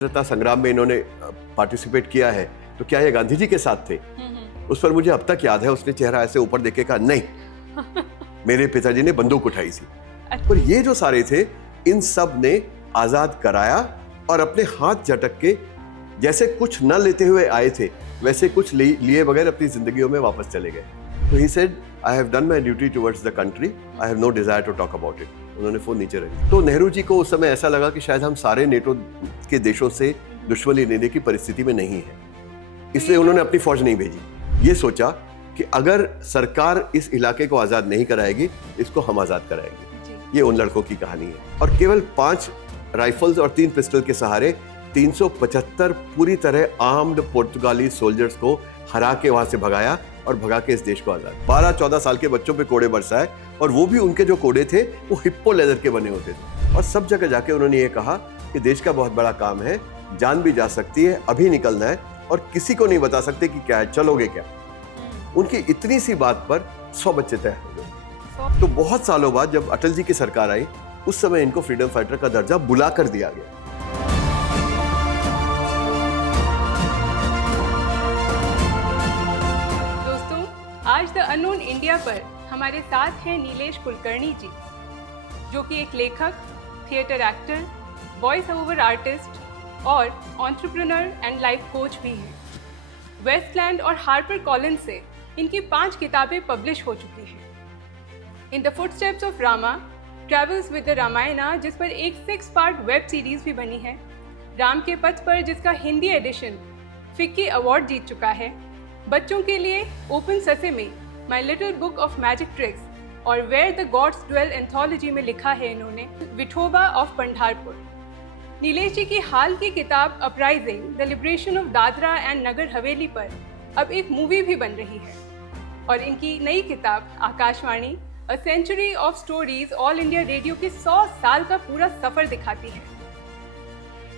स्वतंत्रता संग्राम में इन्होंने पार्टिसिपेट किया है, तो क्या ये गांधी जी के साथ थे? उस पर मुझे अब तक याद है, उसने चेहरा ऐसे ऊपर देखे कहा नहीं मेरे पिताजी ने बंदूक उठाई थी। और ये जो सारे थे, इन सब ने आजाद कराया और अपने हाथ झटक के जैसे कुछ न लेते हुए आए थे वैसे कुछ लिए बगैर अपनी जिंदगियों में वापस चले गए। तो he said I have done my duty towards the country, I have no desire to talk about it. उन्होंने फोन नीचे रख दिया। तो नेहरू जी को उस समय ऐसा लगा कि शायद हम सारे नेटो के देशों से दुश्मनी लेने की परिस्थिति में नहीं है, इसलिए उन्होंने अपनी फौज नहीं भेजी। ये सोचा कि अगर सरकार इस इलाके को आजाद नहीं कराएगी, इसको हम आजाद कराएंगे। ये उन लड़कों की कहानी है। और केवल 5 राइफल्स और 3 पिस्टल के सहारे 375 पूरी तरह आर्म्ड पुर्तगाली सोल्जर्स को हरा के वहां से भगाया और भगा के इस देश को आजाद। 12-14 साल के बच्चों पे कोड़े बरसाए, और वो भी उनके जो कोड़े थे वो हिप्पो लेदर के बने होते थे। और सब जगह जाके उन्होंने ये कहा कि देश का बहुत बड़ा काम है, जान भी जा सकती है, अभी निकलना है और किसी को नहीं बता सकते कि क्या है, चलोगे क्या। उनकी इतनी सी बात पर 100 बच्चे तैयार हो गए। तो बहुत सालों बाद जब अटल जी की सरकार आई, उस समय इनको फ्रीडम फाइटर का दर्जा बुला कर दिया गया। दोस्तों, आज द अननोन इंडिया पर हमारे साथ हैं नीलेश कुलकर्णी जी, जो कि एक लेखक, theatre actor, voice over artist और एंटरप्रेन्योर एंड लाइफ कोच भी हैं। वेस्टलैंड और हार्पर कॉलिंस से इनकी 5 किताबें पब्लिश हो चुकी हैं। In the footsteps of Rama, travels with the Ramayana, जिस पर एक 6 पार्ट वेब सीरीज भी बनी है, राम के पथ पर, जिसका हिंदी एडिशन फिक्की अवार्ड जीत चुका है, बच्चों के लिए open sesame, my little book of magic tricks और where the gods dwell anthology में लिखा है इन्होंने विठोबा ऑफ पंढारपुर। नीलेश जी की हाल की किताब uprising, the liberation of Dadra and Nagar Haveli पर अब एक मूवी भी बन रही है। और इनकी नई किताब Akashvani, a century of stories, All India Radio के 100 साल का पूरा सफर दिखाती है।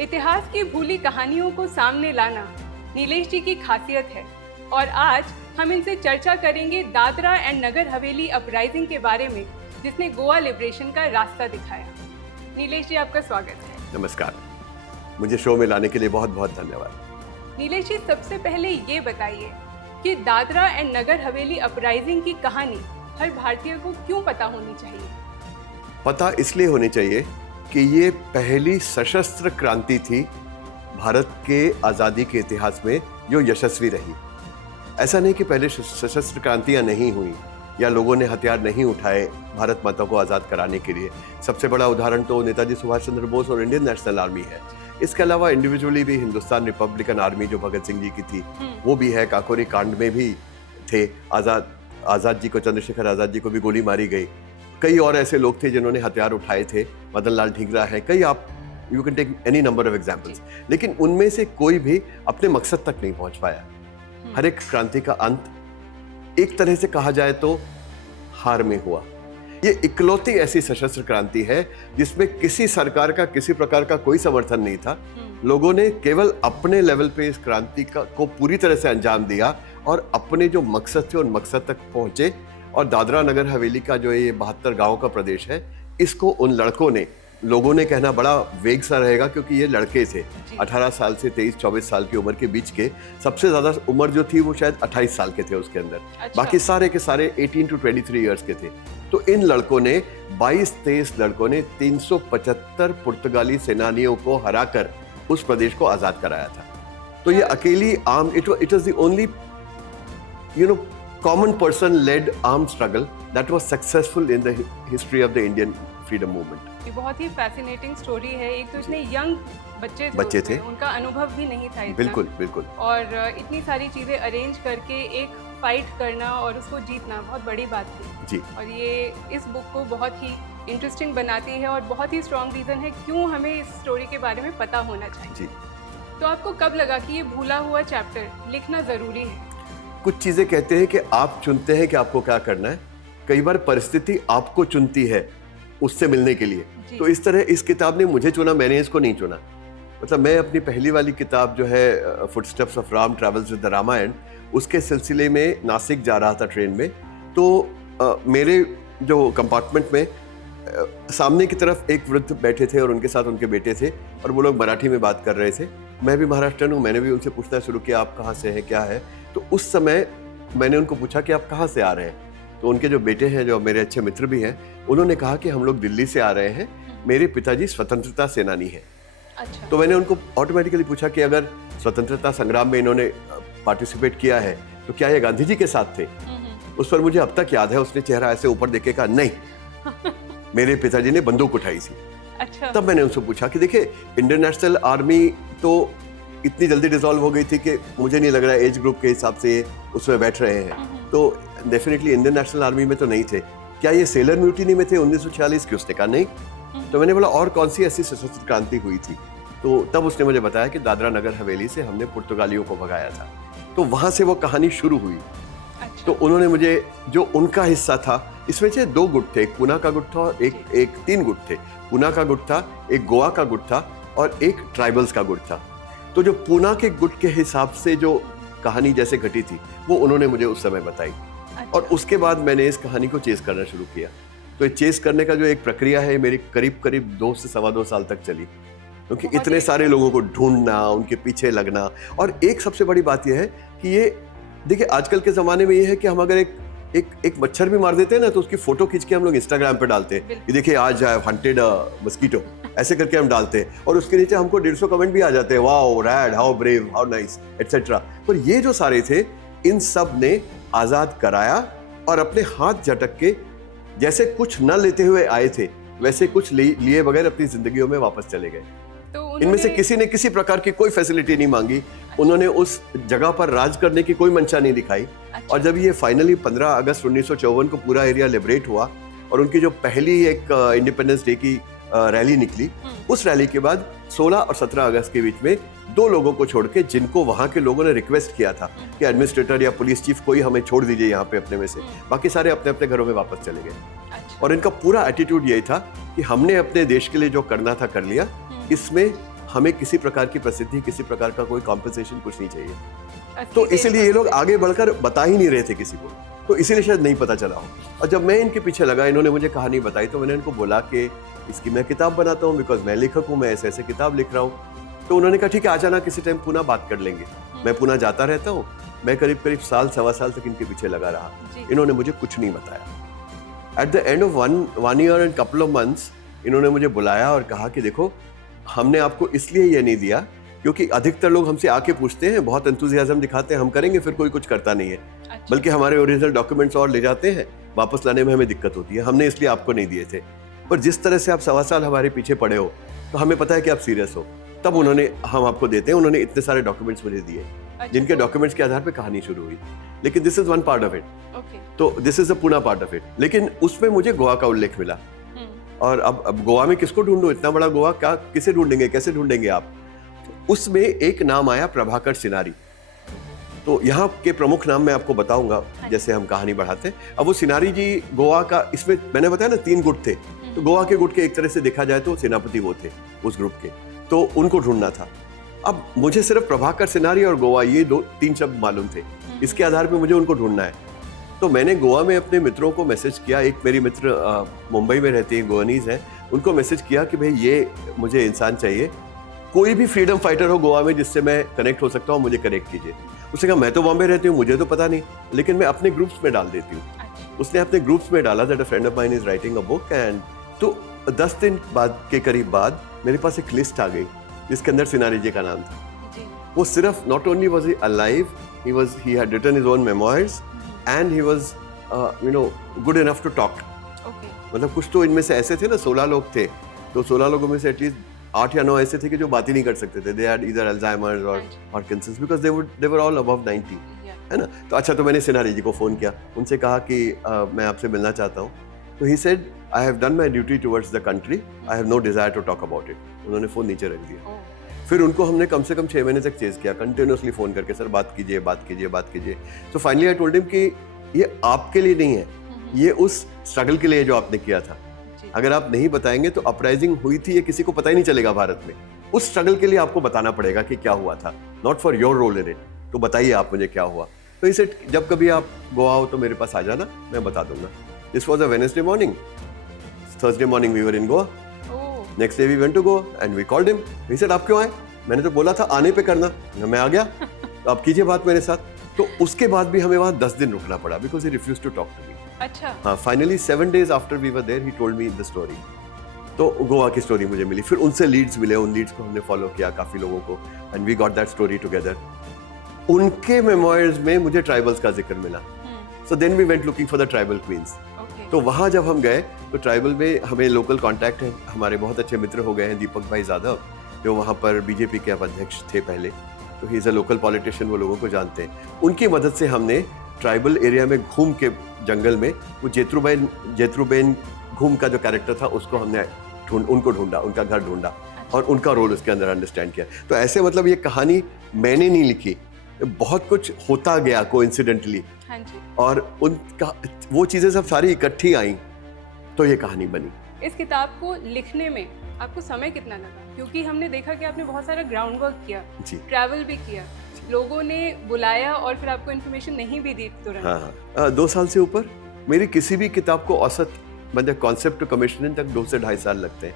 इतिहास की भूली कहानियों को सामने लाना नीलेश जी की खासियत है, और आज हम इनसे चर्चा करेंगे Dadra and Nagar Haveli uprising के बारे में, जिसने गोवा लिबरेशन का रास्ता दिखाया। नीलेश जी, आपका स्वागत है। नमस्कार, मुझे शो में लाने के लिए बहुत बहुत धन्यवाद। नीलेश जी, सबसे पहले ये बताइए कि Dadra and Nagar Haveli uprising की कहानी हर भारतीय को क्यों पता होनी चाहिए? पता इसलिए होनी चाहिए कि ये पहली सशस्त्र क्रांति थी भारत के आज़ादी के इतिहास में जो यशस्वी रही। ऐसा नहीं कि पहले सशस्त्र क्रांतियां नहीं हुई या लोगों ने हथियार नहीं उठाए भारत माता को आज़ाद कराने के लिए। सबसे बड़ा उदाहरण तो नेताजी सुभाष चंद्र बोस और इंडियन नेशनल आर्मी है। इसके अलावा इंडिविजुअली भी हिंदुस्तान रिपब्लिकन आर्मी जो भगत सिंह जी की थी वो भी है। काकोरी कांड में भी थे। आज़ाद जी को, चंद्रशेखर आज़ाद जी को भी गोली मारी गई। कई और ऐसे लोग थे जिन्होंने हथियार उठाए थे। मदन लाल ठीकरा है, कई, आप you can take any number of examples. लेकिन उनमें से कोई भी अपने मकसद तक नहीं पहुंच पाया। हर एक क्रांति का अंत एक तरह से कहा जाए तो हार में हुआ। ये इकलौती ऐसी सशस्त्र क्रांति है जिसमें किसी सरकार का किसी प्रकार का कोई समर्थन नहीं था। लोगों ने केवल अपने लेवल पे इस क्रांति को पूरी तरह से अंजाम दिया और अपने जो मकसद थे उन मकसद तक पहुंचे। और दादरा नगर हवेली का जो ये 72 गांव का प्रदेश है, इसको उन लड़कों ने, लोगों ने कहना बड़ा वेग सा रहेगा क्योंकि ये लड़के थे 18 साल से 23-24 साल की उम्र के बीच के। सबसे ज्यादा उम्र जो थी वो शायद 28 साल के थे उसके अंदर। बाकी सारे के सारे 18 to 23 इयर्स के थे। तो इन लड़कों ने 22-23 लड़कों ने 375 पुर्तगाली सेनानियों को हराकर उस प्रदेश को आजाद कराया था। तो ये अकेली arm, it was the only common person led armed struggle that was successful in the history of the Indian freedom movement. ये बहुत ही फैसिनेटिंग स्टोरी है। एक तो इसमें यंग बच्चे थे, उनका अनुभव भी नहीं था इतना। बिल्कुल बिल्कुल। और इतनी सारी चीजें अरेंज करके एक फाइट करना और उसको जीतना बहुत बड़ी बात थी जी। और ये इस बुक को बहुत ही इंटरेस्टिंग बनाती है और बहुत ही स्ट्रॉन्ग रीजन है क्यों हमें इस स्टोरी के बारे में पता होना चाहिए जी। तो आपको कब लगा कि ये भूला हुआ चैप्टर लिखना जरूरी है? कुछ चीजें कहते हैं कि आप चुनते हैं कि आपको क्या करना है, कई बार परिस्थिति आपको चुनती है उससे मिलने के लिए। तो इस तरह इस किताब ने मुझे चुना, मैंने इसको नहीं चुना। मतलब मैं अपनी पहली वाली किताब जो है footsteps of Ram, travels with the Ramayana, उसके सिलसिले में नासिक जा रहा था ट्रेन में। तो मेरे जो कंपार्टमेंट में सामने की तरफ एक वृद्ध बैठे थे और उनके साथ उनके बेटे थे और वो लोग मराठी में बात कर रहे थे। मैं भी महाराष्ट्रन हूँ, मैंने भी उनसे पूछना शुरू किया आप कहाँ से हैं, क्या है। तो उस समय मैंने उनको पूछा कि आप कहाँ से आ रहे हैं। तो उनके जो बेटे हैं, जो मेरे अच्छे मित्र भी हैं, उन्होंने कहा कि हम लोग दिल्ली से आ रहे हैं, मेरे पिताजी स्वतंत्रता सेनानी हैं। अच्छा। तो मैंने उनको ऑटोमेटिकली पूछा कि अगर स्वतंत्रता संग्राम में इन्होंने पार्टिसिपेट किया है तो क्या ये गांधी जी के साथ थे। उस पर मुझे अब तक याद है, उसने चेहरा ऐसे ऊपर देखे कहा नहीं, मेरे पिताजी ने बंदूक उठाई थी। अच्छा। तब मैंने उनसे पूछा कि देखिए इंडियन नेशनल आर्मी तो इतनी जल्दी डिसॉल्व हो गई थी कि मुझे नहीं लग रहा एज ग्रुप के हिसाब से उसमें बैठ रहे हैं, तो डेफिनेटली इंडियन नेशनल आर्मी में तो नहीं थे। क्या ये सेलर म्यूटिनी में थे 1946 की? उसने कहा नहीं। तो मैंने बोला और कौन सी ऐसी सशस्त्र क्रांति हुई थी? तो तब उसने मुझे बताया कि दादरा नगर हवेली से हमने पुर्तगालियों को भगाया था। तो वहां से वो कहानी शुरू हुई। अच्छा। तो उन्होंने मुझे जो उनका हिस्सा था, इसमें से 2 गुट थे, एक पूना का गुट था और एक 3 गुट थे। पूना का गुट था, एक गोवा का गुट था और एक ट्राइबल्स का गुट था। तो जो पूना के गुट के हिसाब से जो कहानी जैसे घटी थी वो उन्होंने मुझे उस समय बताई। अच्छा। और उसके बाद मैंने इस कहानी को चेस करना शुरू किया। तो चेस करने का जो एक प्रक्रिया है मेरी करीब 2 से सवा 2 साल तक चली, क्योंकि इतने सारे लोगों को ढूंढना, उनके पीछे लगना। और एक सबसे बड़ी बात यह है कि ये देखिए आजकल के ज़माने में ये है कि हम अगर एक मच्छर भी मार देते हैं ना तो उसकी फोटो खींच के हम लोग इंस्टाग्राम पे डालते हैं कि देखिए आज I have hunted a mosquito, ऐसे करके हम डालते हैं और उसके नीचे हमको 150 कमेंट भी आ जाते हैं, wow red, how brave, how nice etcetera. पर ये जो सारे थे, इन सब ने आज़ाद कराया और अपने हाथ झटक के जैसे कुछ न लेते हुए आए थे वैसे कुछ लिए बगैर अपनी जिंदगियों में वापस चले गए। तो इनमें से किसी ने किसी प्रकार की कोई फैसिलिटी नहीं मांगी, उन्होंने उस जगह पर राज करने की कोई मंशा नहीं दिखाई। अच्छा। और जब ये फाइनली 15 अगस्त 1954 को पूरा एरिया लिबरेट हुआ और उनकी जो पहली एक इंडिपेंडेंस डे की रैली निकली, उस रैली के बाद 16 और 17 अगस्त के बीच में 2 लोगों को छोड़ के, जिनको वहां के लोगों ने रिक्वेस्ट किया था कि एडमिनिस्ट्रेटर या पुलिस चीफ कोई हमें छोड़ दीजिए यहाँ पे अपने में से, बाकी सारे अपने अपने घरों में वापस चले गए। अच्छा। और इनका पूरा एटीट्यूड यही था कि हमने अपने देश के लिए जो करना था कर लिया, इसमें हमें किसी प्रकार की प्रसिद्धि, किसी प्रकार का कोई कॉम्पेंसेशन कुछ नहीं चाहिए। तो इसीलिए ये लोग आगे बढ़कर बता ही नहीं रहे थे किसी को, तो इसीलिए शायद नहीं पता चला हो। और जब मैं इनके पीछे लगा, इन्होंने मुझे कहानी बताई, तो मैंने इनको बोला कि इसकी मैं किताब बनाता हूँ, बिकॉज मैं लेखक हूँ, मैं ऐसे ऐसे किताब लिख रहा हूँ। तो उन्होंने कहा ठीक है आ जाना किसी टाइम, पुणे बात कर लेंगे। मैं पुणे जाता रहता हूँ। मैं करीब 1 सवा साल तक इनके पीछे लगा रहा, इन्होंने मुझे कुछ नहीं बताया। At the end of one year and couple of months इन्होंने मुझे बुलाया और कहा कि देखो हमने आपको इसलिए ये नहीं दिया क्योंकि अधिकतर लोग हमसे आके पूछते हैं, बहुत एंथुसियाज्म दिखाते हैं, हम करेंगे, फिर कोई कुछ करता नहीं है। अच्छा। बल्कि हमारे ओरिजिनल डॉक्यूमेंट्स और ले जाते हैं, वापस लाने में हमें दिक्कत होती है, हमने इसलिए आपको नहीं दिए थे। पर जिस तरह से आप 1.25 साल हमारे पीछे पड़े हो तो हमें पता है कि आप सीरियस हो, तब उन्होंने हम आपको देते हैं। उन्होंने इतने सारे डॉक्यूमेंट्स मुझे दिए जिनके डॉक्यूमेंट्स के आधार पर कहानी शुरू हुई। लेकिन this is one part of it. तो this is a Poona part of it. लेकिन उसमें मुझे गोवा का उल्लेख मिला। और अब गोवा में किसको ढूंढो, इतना बड़ा गोवा, क्या किसे ढूंढेंगे, कैसे ढूंढेंगे आप? तो उसमें एक नाम आया, प्रभाकर सिनारी। तो यहाँ के प्रमुख नाम मैं आपको बताऊंगा जैसे हम कहानी बढ़ाते हैं। अब वो सिनारी जी गोवा का, इसमें मैंने बताया ना 3 गुट थे, तो गोवा के गुट के एक तरह से देखा जाए तो सेनापति वो थे उस ग्रुप के, तो उनको ढूंढना था। अब मुझे सिर्फ प्रभाकर सिनारी और गोवा ये 2-3 शब्द मालूम थे, इसके आधार पर मुझे उनको ढूंढना है। तो मैंने गोवा में अपने मित्रों को मैसेज किया। एक मेरी मित्र मुंबई में रहती हैं, गोवानीज हैं, उनको मैसेज किया कि भाई ये मुझे इंसान चाहिए, कोई भी फ्रीडम फाइटर हो गोवा में जिससे मैं कनेक्ट हो सकता हूँ, मुझे कनेक्ट कीजिए। उसने कहा मैं तो बॉम्बे रहती हूँ, मुझे तो पता नहीं, लेकिन मैं अपने ग्रुप्स में डाल देती हूँ। उसने अपने ग्रुप्स में डाला that a friend of mine is writing a book and. तो 10 दिन बाद के करीब बाद मेरे पास एक लिस्ट आ गई जिसके अंदर सिनारी जी का नाम था। वो सिर्फ not only was he alive, he had written his own memoirs and he was good enough to talk. मतलब कुछ तो इनमें से ऐसे थे ना, 16 लोग थे, तो 16 लोगों में से एटलीस्ट 8 या 9 ऐसे थे कि जो बात ही नहीं कर सकते थे। They had either Alzheimer's or Parkinson's because they were all above 90, है ना। तो अच्छा, तो मैंने सिनारी जी को फोन किया, उनसे कहा कि मैं आपसे मिलना चाहता हूँ। तो he said I have done my duty towards the country, I have no desire to talk about it. उन्होंने फोन नीचे रख दिया। फिर उनको हमने कम से कम 6 महीने तक चेज किया, कंटिन्यूसली फोन करके, सर बात कीजिए, बात कीजिए, बात कीजिए। तो फाइनली आई टोल्ड हिम कि ये आपके लिए नहीं है, ये उस स्ट्रगल के लिए जो आपने किया था। अगर आप नहीं बताएंगे तो अपराइजिंग हुई थी, ये किसी को पता ही नहीं चलेगा भारत में। उस स्ट्रगल के लिए आपको बताना पड़ेगा कि क्या हुआ था, not for your role in it. तो बताइए आप मुझे क्या हुआ। तो इसे जब कभी आप गोवा हो तो मेरे पास आ जाना, मैं बता दूंगा। This was a Wednesday morning, Thursday morning we were in Goa. Oh. Next day we went to Goa and we called him. He said आप क्यों आए? मैंने तो बोला था आने पे करना. मैं आ गया. तो आप कीजिए बात मेरे साथ. तो उसके बाद भी हमें वहाँ 10 दिन रुकना पड़ा because he refused to talk to me. अच्छा. हाँ, finally 7 days after we were there he told me the story. तो गोवा की स्टोरी मुझे मिली. फिर उनसे लीड्स मिले. उन लीड्स को हमने फॉलो किया काफी लोगों को and we got that story together. उनके मेमोइर्स में मुझे ट्राइबल्स का जिक्र मिला. So then we went looking for the tribal queens. Okay. तो वहाँ जब हम गए तो ट्राइबल में हमें लोकल कांटेक्ट है. हमारे बहुत अच्छे मित्र हो गए हैं दीपक भाई यादव जो वहाँ पर बीजेपी के अध्यक्ष थे पहले. तो he is a local politician. वो लोगों को जानते हैं. उनकी मदद से हमने ट्राइबल एरिया में घूम के जंगल में वो जेत्रुबेन घूम का जो कैरेक्टर था उसको हमने उनको ढूंढा. उनका घर ढूंढा और उनका रोल उसके अंदर अंडरस्टैंड किया. तो ऐसे मतलब ये कहानी मैंने नहीं लिखी. बहुत कुछ होता गया कोइंसिडेंटली. हाँ जी. और उनका वो चीजें सब सारी इकट्ठी आई तो ये कहानी बनी. इस किताब को लिखने में आपको समय कितना लगा? क्योंकि हमने देखा कि आपने बहुत सारा ग्राउंड वर्क किया, ट्रैवल भी किया, लोगों ने बुलाया और फिर आपको इन्फॉर्मेशन नहीं भी दी तुरंत. हाँ, 2 साल से ऊपर. मेरी किसी भी किताब को औसत मतलब कॉन्सेप्ट टू कमिशनिंग तक 2 से 2.5 साल लगते हैं.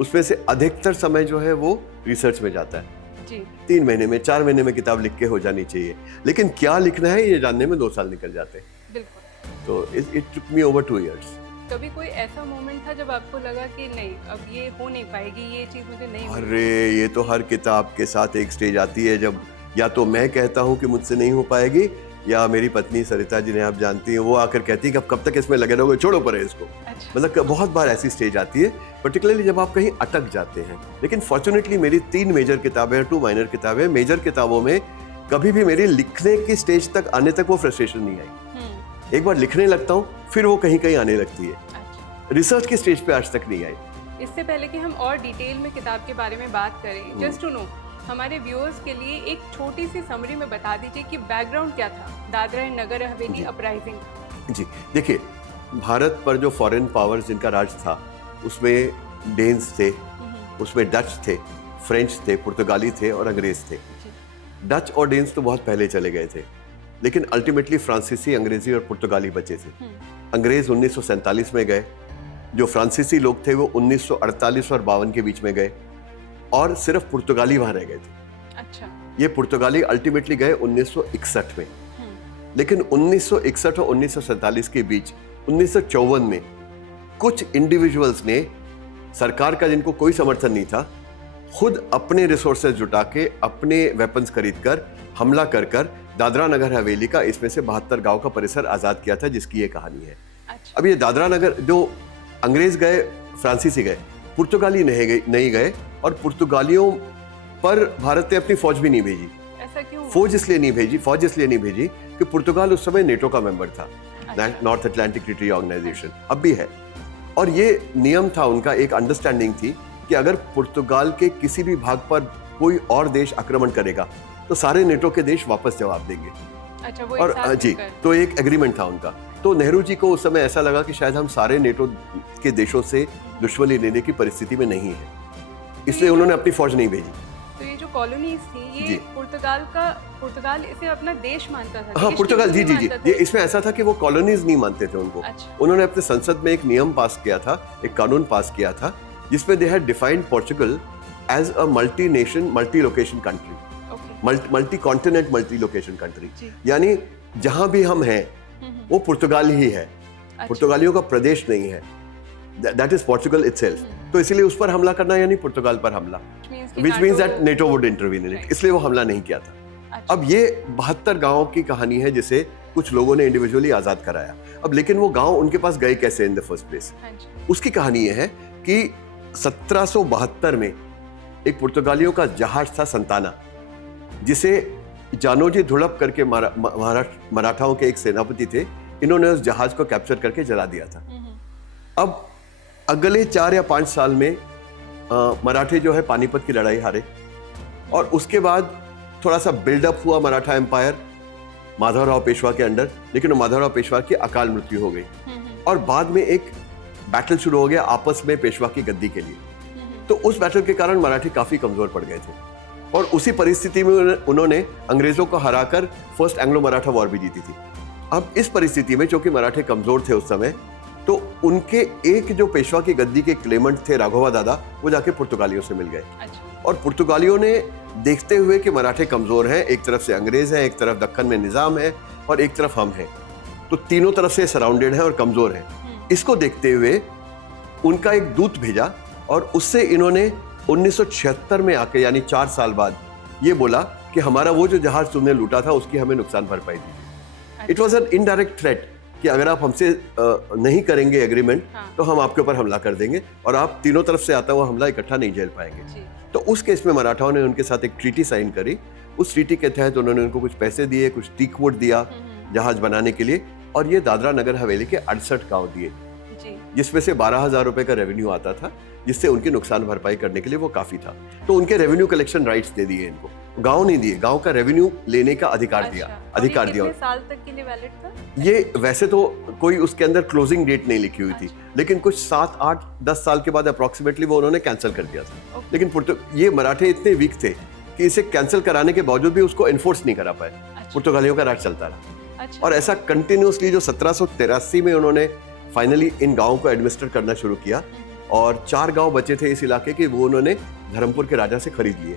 उसमें से अधिकतर समय जो है वो रिसर्च में जाता है. जी. 3 महीने में 4 महीने में किताब लिख के हो जानी चाहिए. लेकिन क्या लिखना है ये जानने में 2 साल निकल जाते हैं. बिल्कुल. तो it took me over 2 years. कभी कोई ऐसा मोमेंट था जब आपको लगा कि नहीं अब ये हो नहीं पाएगी, ये चीज मुझे नहीं अरे ये तो हर किताब के साथ एक स्टेज आती है जब या तो मैं कहता हूँ कि मुझसे नहीं हो पाएगी या मेरी पत्नी सरिता जिन्हें आप जानती हैं वो आकर कहती है कि अब कब तक इसमें लगे रहोगे, छोड़ो परे इसको. अच्छा. मतलब बहुत बार ऐसी स्टेज आती है पर्टिकुलरली जब आप कहीं अटक जाते हैं. लेकिन फॉर्चुनेटली मेरी 3 मेजर किताबें 2 माइनर किताबें. मेजर किताबों में कभी भी मेरी लिखने की स्टेज तक आने तक वो फ्रस्ट्रेशन नहीं आई. एक बार लिखने लगता हूँ फिर वो कहीं कहीं आने लगती है. अच्छा. रिसर्च की स्टेज पे आज तक नहीं आई. इससे पहले कि हम और डिटेल में किताब के बारे में बात करें, जस्ट टू नो हमारे व्यूअर्स के लिए एक छोटी सी समरी में बता दीजिए कि बैकग्राउंड क्या था Dadra and Nagar Haveli uprising. जी देखिए, भारत पर जो फॉरेन पावर्स जिनका राज था उसमें डेन्स थे, उसमें डच थे, फ्रेंच थे, पुर्तगाली थे और अंग्रेज थे. डच और डेन्स तो बहुत पहले चले गए थे लेकिन अल्टीमेटली फ्रांसीसी, अंग्रेजी और पुर्तगाली बचे थे. अंग्रेज 1947 में गए. जो फ्रांसीसी लोग थे वो 1948 और 52 के बीच में गए और सिर्फ पुर्तगाली वहां रह गए थे. अच्छा. ये पुर्तगाली अल्टीमेटली गए 1961 में. लेकिन 1961 और 1947 के बीच 1954 में कुछ इंडिविजुअल्स ने सरकार का जिनको कोई समर्थन नहीं था खुद अपने रिसोर्सेज जुटा के अपने वेपन्स खरीद कर हमला कर कर दादरा नगर हवेली का इसमें से 72 गांव का परिसर आजाद किया था जिसकी ये कहानी है. अच्छा. अब ये दादरा नगर जो अंग्रेज गए, फ्रांसीसी गए, पुर्तगाली नहीं गए और पुर्तगालियों पर भारत ने अपनी फौज भी नहीं भेजी. ऐसा क्यों? फौज इसलिए नहीं भेजी कि पुर्तगाल उस समय नेटो का मेंबर था. अच्छा. नॉर्थ अटलांटिक ट्रीटी ऑर्गेनाइजेशन अब भी है. और ये नियम था उनका, एक अंडरस्टैंडिंग थी कि अगर पुर्तगाल के किसी भी भाग पर कोई और देश आक्रमण करेगा तो सारे नेटो के देश वापस जवाब देंगे. अच्छा, वो और एक साथ जी मिलकर. तो एक एग्रीमेंट था उनका. तो नेहरू जी को उस समय ऐसा लगा कि शायद हम सारे नेटो के देशों से दुश्मनी लेने की परिस्थिति में नहीं है, इसलिए उन्होंने अपनी फौज नहीं भेजी. तो ये जो कॉलोनीज थी ये पुर्तगाल इसे अपना देश मानता था. हाँ, देश पुर्तगाल क्यों जी नहीं जी मानता था? ये इसमें ऐसा था कि वो कॉलोनीज नहीं मानते थे उनको. अच्छा. उन्होंने अपने संसद में एक नियम पास किया था, एक कानून पास किया था जिसमें they had defined Portugal as a multi nation multi location country, multi continent multi location country. यानी जहां भी हम हैं वो पुर्तगाल ही है. अच्छा. पुर्तगालियों का प्रदेश नहीं है. That is Portugal itself. तो इसीलिए उस पर हमला करना यानी पुर्तगाल पर हमला, which means that NATO would intervene in it. इसलिए वो हमला नहीं किया था. अच्छा. अब ये 72 गांवों की कहानी है जिसे कुछ लोगों ने इंडिविजुअली आजाद कराया. अब लेकिन वो गांव उनके पास गए कैसे इन द फर्स्ट प्लेस? उसकी कहानी ये है कि 1772 में एक पुर्तगालियों का जहाज था संताना जिसे जानोजी धुड़प करके मराठाओं के एक सेनापति थे. इन्होंने उस जहाज को कैप्चर करके जला दिया था. अब अगले 4 या 5 साल में मराठे जो है पानीपत की लड़ाई हारे और उसके बाद थोड़ा सा बिल्डअप हुआ मराठा एम्पायर माधवराव पेशवा के अंडर. लेकिन माधवराव पेशवा की अकाल मृत्यु हो गई और बाद में एक बैटल शुरू हो गया आपस में पेशवा की गद्दी के लिए. तो उस बैटल के कारण मराठी काफी कमजोर पड़ गए थे और उसी परिस्थिति में उन्होंने अंग्रेजों को हराकर फर्स्ट एंग्लो मराठा वॉर भी जीती थी. अब इस परिस्थिति में चूंकि मराठे कमजोर थे उस समय तो उनके एक जो पेशवा की गद्दी के क्लेमेंट थे राघोबा दादा, वो जाके पुर्तगालियों से मिल गए। अच्छा। और पुर्तगालियों ने देखते हुए कि मराठे कमजोर हैं, एक तरफ से अंग्रेज हैं, एक तरफ दक्कन में निजाम है और एक तरफ हम हैं, तो तीनों तरफ से सराउंडेड हैं और कमजोर हैं। इसको देखते हुए उनका एक दूत भेजा और उससे इन्होंने 1976 में आके, यानी 4 साल बाद, ये बोला कि हमारा वो जो जहाज तुमने लूटा था उसकी हमें नुकसान भरपाई दी। It was an indirect threat कि अगर आप हमसे नहीं करेंगे एग्रीमेंट, तो हम आपके ऊपर हमला कर देंगे और आप तीनों तरफ से आता हुआ हमला इकट्ठा नहीं झेल पाएंगे। तो उस केस में मराठाओं ने उनके साथ एक ट्रीटी साइन करी। उस ट्रीटी के तहत उन्होंने उनको कुछ पैसे दिए, कुछ टीक वुड दिया जहाज बनाने के लिए, और ये दादरा नगर हवेली के 68 गांव दिए, जिसमें से 12,000 रुपए का रेवेन्यू आता था, जिससे उनकी नुकसान भरपाई करने के लिए वो काफी था। तो उनके रेवेन्यू कलेक्शन राइट्स दे दिए इनको, गांव नहीं दिए, गांव का रेवेन्यू लेने का अधिकार दिया। अधिकार दिया। कितने साल तक के लिए वैलिड था? ये वैसे तो कोई उसके अंदर क्लोजिंग डेट नहीं लिखी हुई थी, लेकिन कुछ 7, 8, 10 साल के बाद अप्रोक्सीमेटली वो उन्होंने कैंसिल कर दिया था। लेकिन ये मराठे इतने वीक थे कि इसे कैंसिल कराने के बावजूद भी उसको एनफोर्स नहीं करा पाए। पुर्तगालियों का राज चलता रहा। और ऐसा कंटिन्यूसली जो 1783 में उन्होंने फाइनली इन गांवों को एडमिनिस्टर करना शुरू किया, और 4 गांव बचे थे इस इलाके के, वो उन्होंने धर्मपुर के राजा से खरीद लिए।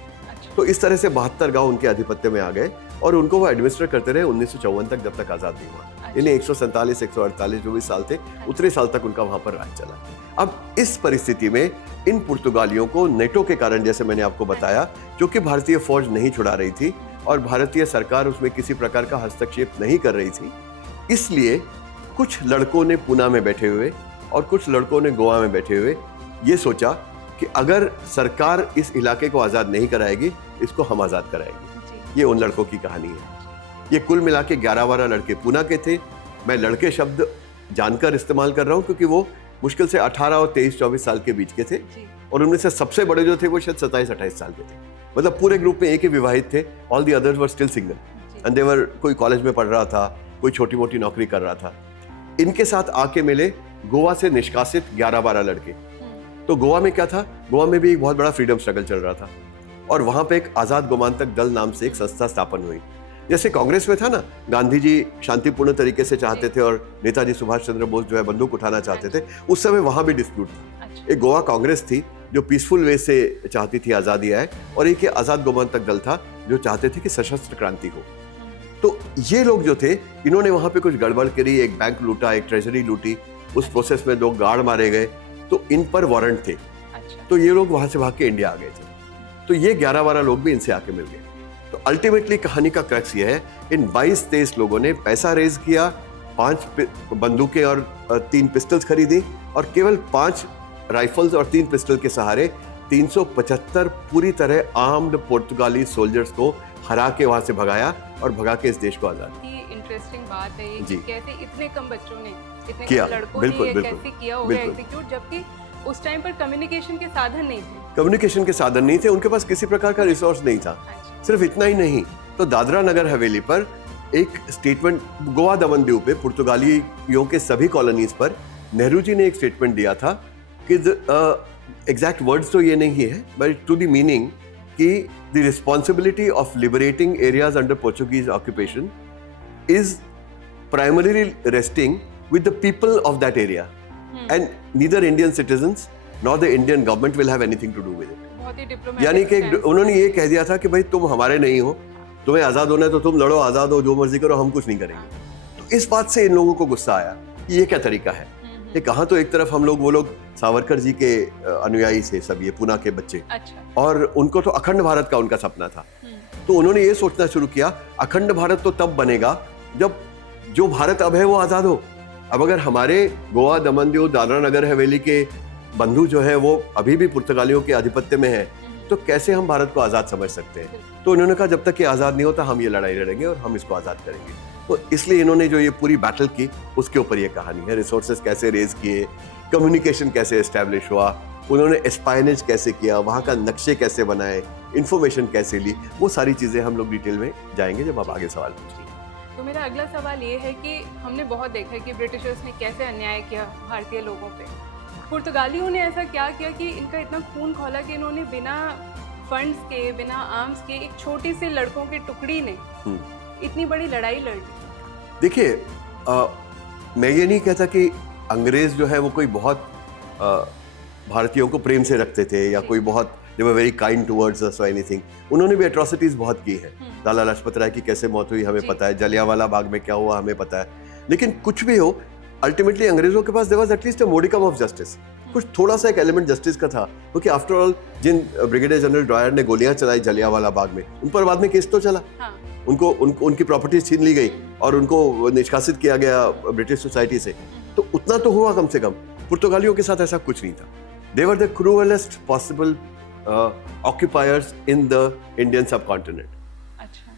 तो इस तरह से 72 गांव उनके आधिपत्य में आ गए और उनको वो एडमिनिस्टर करते रहे 1954 तक, जब तक आजाद नहीं हुआ। इन्हें 147, 148 जो भी साल थे, उतने साल तक उनका वहां पर राज चला। अब इस परिस्थिति में इन पुर्तगालियों को नेटो के कारण, जैसे मैंने आपको बताया, जो कि भारतीय फौज नहीं छुड़ा रही थी और भारतीय सरकार उसमें किसी प्रकार का हस्तक्षेप नहीं कर रही थी, इसलिए कुछ लड़कों ने पूना में बैठे हुए और कुछ लड़कों ने गोवा में बैठे हुए ये सोचा कि अगर सरकार इस इलाके को आज़ाद नहीं कराएगी, इसको हम आज़ाद कराएंगे। ये उन लड़कों की कहानी है। ये कुल मिला के 11-12 लड़के पूना के थे। मैं लड़के शब्द जानकर इस्तेमाल कर रहा हूँ क्योंकि वो मुश्किल से 18 और 23-24 साल के बीच के थे, और उनमें से सबसे बड़े जो थे वो शायद 27-28 साल के थे। मतलब पूरे ग्रुप में एक ही विवाहित थे, all the others were still single and they were, कोई कॉलेज में पढ़ रहा था, कोई छोटी मोटी नौकरी कर रहा था। इनके साथ आके मिले गोवा से निष्कासित 11-12 लड़के। तो गोवा में क्या था, गोवा में भी एक बहुत बड़ा फ्रीडम स्ट्रगल चल रहा था, और वहां पे एक आजाद गोमांतक दल नाम से एक संस्था स्थापन हुई। जैसे कांग्रेस में था ना, गांधी जी शांतिपूर्ण तरीके से चाहते थे और नेताजी सुभाष चंद्र बोस जो है बंदूक उठाना चाहते थे, उस समय वहां भी डिस्प्यूट था। एक गोवा कांग्रेस थी जो पीसफुल वे से चाहती थी आजादी आए, और एक आजाद गोमांतक दल था जो चाहते थे कि सशस्त्र क्रांति हो। तो ये लोग जो थे, इन्होंने वहां पे कुछ गड़बड़ करी, एक बैंक लूटा, एक ट्रेजरी लूटी, उस प्रोसेस में 2 गार्ड मारे गए, तो इन पर वारंट थे। तो ये लोग वहां से भाग के इंडिया आ गए थे। तो ये 11-12 लोग भी इनसे आके मिल गए। तो अल्टीमेटली कहानी का क्रक्स ये है, इन 22-23 लोगों ने पैसा रेज किया, 5 बंदूकें और 3 पिस्टल्स खरीदी, और केवल 5 राइफल्स और 3 पिस्टल के सहारे 375 पूरी तरह आर्म्ड पुर्तगाली सोल्जर्स को हरा के वहां से भगाया और भगा के इस देश को आजाद। इंटरेस्टिंग बात है ये कि कैसे इतने कम बच्चों ने, इतने किया, कम लड़कों ने ये कैसे किया होगा एग्जीक्यूट, जबकि उस टाइम पर कम्युनिकेशन के साधन नहीं थे। कम्युनिकेशन के साधन नहीं थे, उनके पास किसी प्रकार का रिसोर्स नहीं था। सिर्फ इतना ही नहीं, तो दादरा नगर हवेली पर एक स्टेटमेंट, गोवा दमन दीव पे पुर्तगालियों के सभी कॉलोनीज पर नेहरू जी ने एक स्टेटमेंट दिया था कि एग्जैक्ट वर्ड्स तो ये नहीं है, बट टू द मीनिंग कि the responsibility of liberating areas under Portuguese occupation is primarily resting with the people of that area, and neither Indian citizens nor the Indian government will have anything to do with it. बहुत ही diplomatic. यानी कि उन्होंने ये कह दिया था कि भाई तुम हमारे नहीं हो, तुम्हें आजाद होना है तो तुम लड़ो, आजाद हो, जो मर्जी करो, हम कुछ नहीं करेंगे। तो इस बात से इन लोगों को गुस्सा आया कि ये क्या तरीका है। ये कहाँ, तो एक तरफ हम लोग, वो लोग सावरकर जी के अनुयायी थे सब, ये पूना के बच्चे, और उनको तो अखंड भारत का उनका सपना था। तो उन्होंने ये सोचना शुरू किया, अखंड भारत तो तब बनेगा जब जो भारत अब है वो आजाद हो। अब अगर हमारे गोवा, दमन दीव, दादरा नगर हवेली के बंधु जो है वो अभी भी पुर्तगालियों के आधिपत्य में है, तो कैसे हम भारत को आजाद समझ सकते हैं। तो उन्होंने कहा जब तक ये आजाद नहीं होता हम ये लड़ाई लड़ेंगे और हम इसको आजाद करेंगे। तो इसलिए इन्होंने जो ये पूरी बैटल की, उसके ऊपर ये कहानी है। रिसोर्सेज कैसे रेज किए, कम्युनिकेशन कैसे एस्टैब्लिश हुआ, उन्होंने एस्पाइनेज कैसे किया, वहाँ का नक्शे कैसे बनाए, इंफॉर्मेशन कैसे ली, वो सारी चीजें हम लोग डिटेल में जाएंगे जब आप आगे सवाल पूछेंगे। तो मेरा अगला सवाल ये है कि हमने बहुत देखा है कि ब्रिटिशर्स ने कैसे अन्याय किया भारतीय लोगों पे। पुर्तगालियों ने ऐसा क्या किया कि इनका इतना खून खौला कि इन्होंने बिना फंड्स के, बिना आर्म्स के, एक छोटी सी लड़कों की टुकड़ी ने इतनी बड़ी लड़ाई लड़ ली। देखिए, मैं ये नहीं कहता कि अंग्रेज जो है वो कोई बहुत भारतीयों को प्रेम से रखते थे या कोई बहुत they were very kind towards us और एनीथिंग। उन्होंने भी एट्रोसिटीज बहुत की हैं। लाला लाजपत राय की कैसे मौत हुई हमें पता है, जलियांवाला बाग में क्या हुआ हमें पता है। लेकिन कुछ भी हो, अल्टीमेटली अंग्रेजों के पास there was at least a modicum of justice, कुछ थोड़ा सा एक एलिमेंट जस्टिस का था, क्योंकि आफ्टर ऑल जिन ब्रिगेडियर जनरल ड्रायर ने गोलियां चलाई जलियांवाला बाग में, उन पर बाद में केस तो चला। उनकी प्रॉपर्टी छीन ली गई और उनको निष्कासित किया गया ब्रिटिश सोसाइटी से। तो उतना तो हुआ कम से कम। पुर्तगालियों के साथ ऐसा कुछ नहीं था। They were the cruelest possible occupiers in the Indian subcontinent.